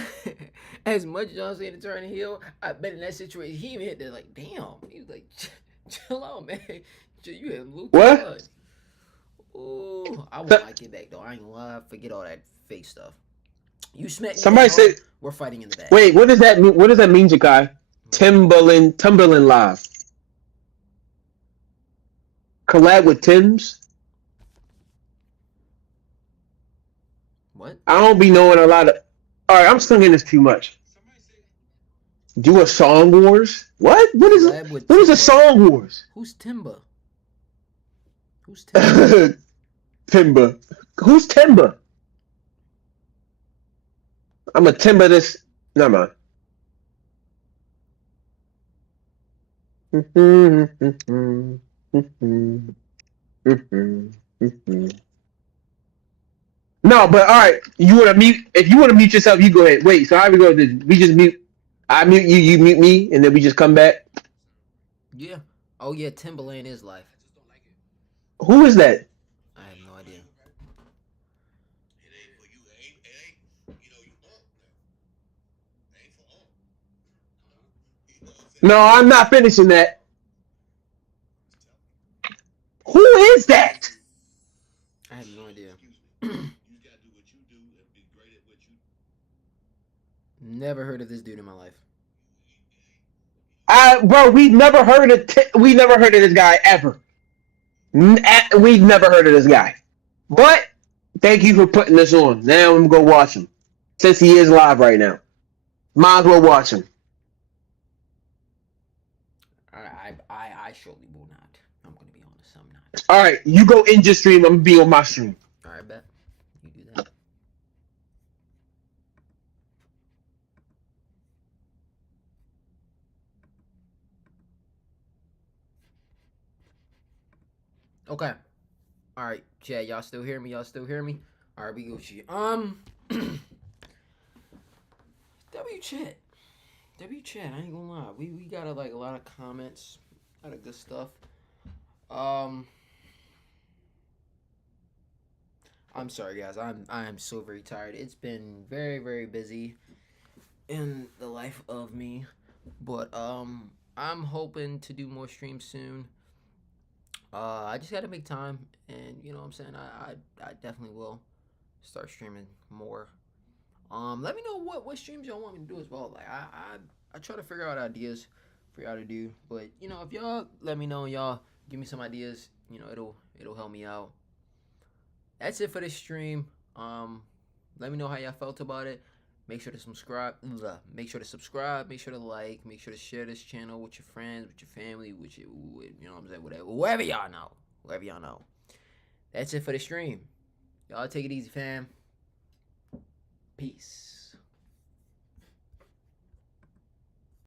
as much John Cena turned heel, I bet in that situation he even hit that like, damn. He was like, chill out, man. You had a little What? blood. Ooh, I won't like it back though. I ain't gonna lie. Forget all that fake stuff. You smack me. Somebody said, we're fighting in the back. wait, what does that mean? What does that mean, Jakai? Timberland Live. Collab with Tim's? What? I don't be knowing a lot of. Alright, I'm still getting this too much. Do a Song Wars? What? What is it? What is a Song Wars? Who's Timber? Who's Timber? Timber. Who's Timber? I'm a Timber this. Never mind. No, but all right. You want to mute? If you want to mute yourself, you go ahead. Wait. So how we go? We just mute. I mute you. You mute me, and then we just come back. Yeah. Oh yeah, Timberland is life. Who is that? I have no idea. No, I'm not finishing that. Who is that? I have no idea. Never heard of this dude in my life. Bro, we never heard of this guy ever. We've never heard of this guy. But thank you for putting this on. Now I'm gonna go watch him since he is live right now. Might as well watch him. I surely will not. I'm gonna be honest. I'm not. All right, you go in your stream. I'm gonna be on my stream. All right, bet. You do that. Okay. All right, Chad. Y'all still hear me? Y'all still hear me? All right, we go. W chat. W chat. I ain't gonna lie. We got a lot of comments, a lot of good stuff. I'm sorry, guys. I am so very tired. It's been very very busy in the life of me, but I'm hoping to do more streams soon. I just got to make time, and you know what I'm saying. I definitely will start streaming more. Let me know what streams y'all want me to do as well. Like I try to figure out ideas for y'all to do, but you know if y'all let me know, y'all give me some ideas. You know it'll help me out. That's it for this stream. Let me know how y'all felt about it. Make sure to subscribe. Make sure to subscribe. Make sure to like. Make sure to share this channel with your friends, with your family, with you know what I'm saying, whatever, whoever y'all know, whoever y'all know. That's it for the stream. Y'all take it easy, fam. Peace.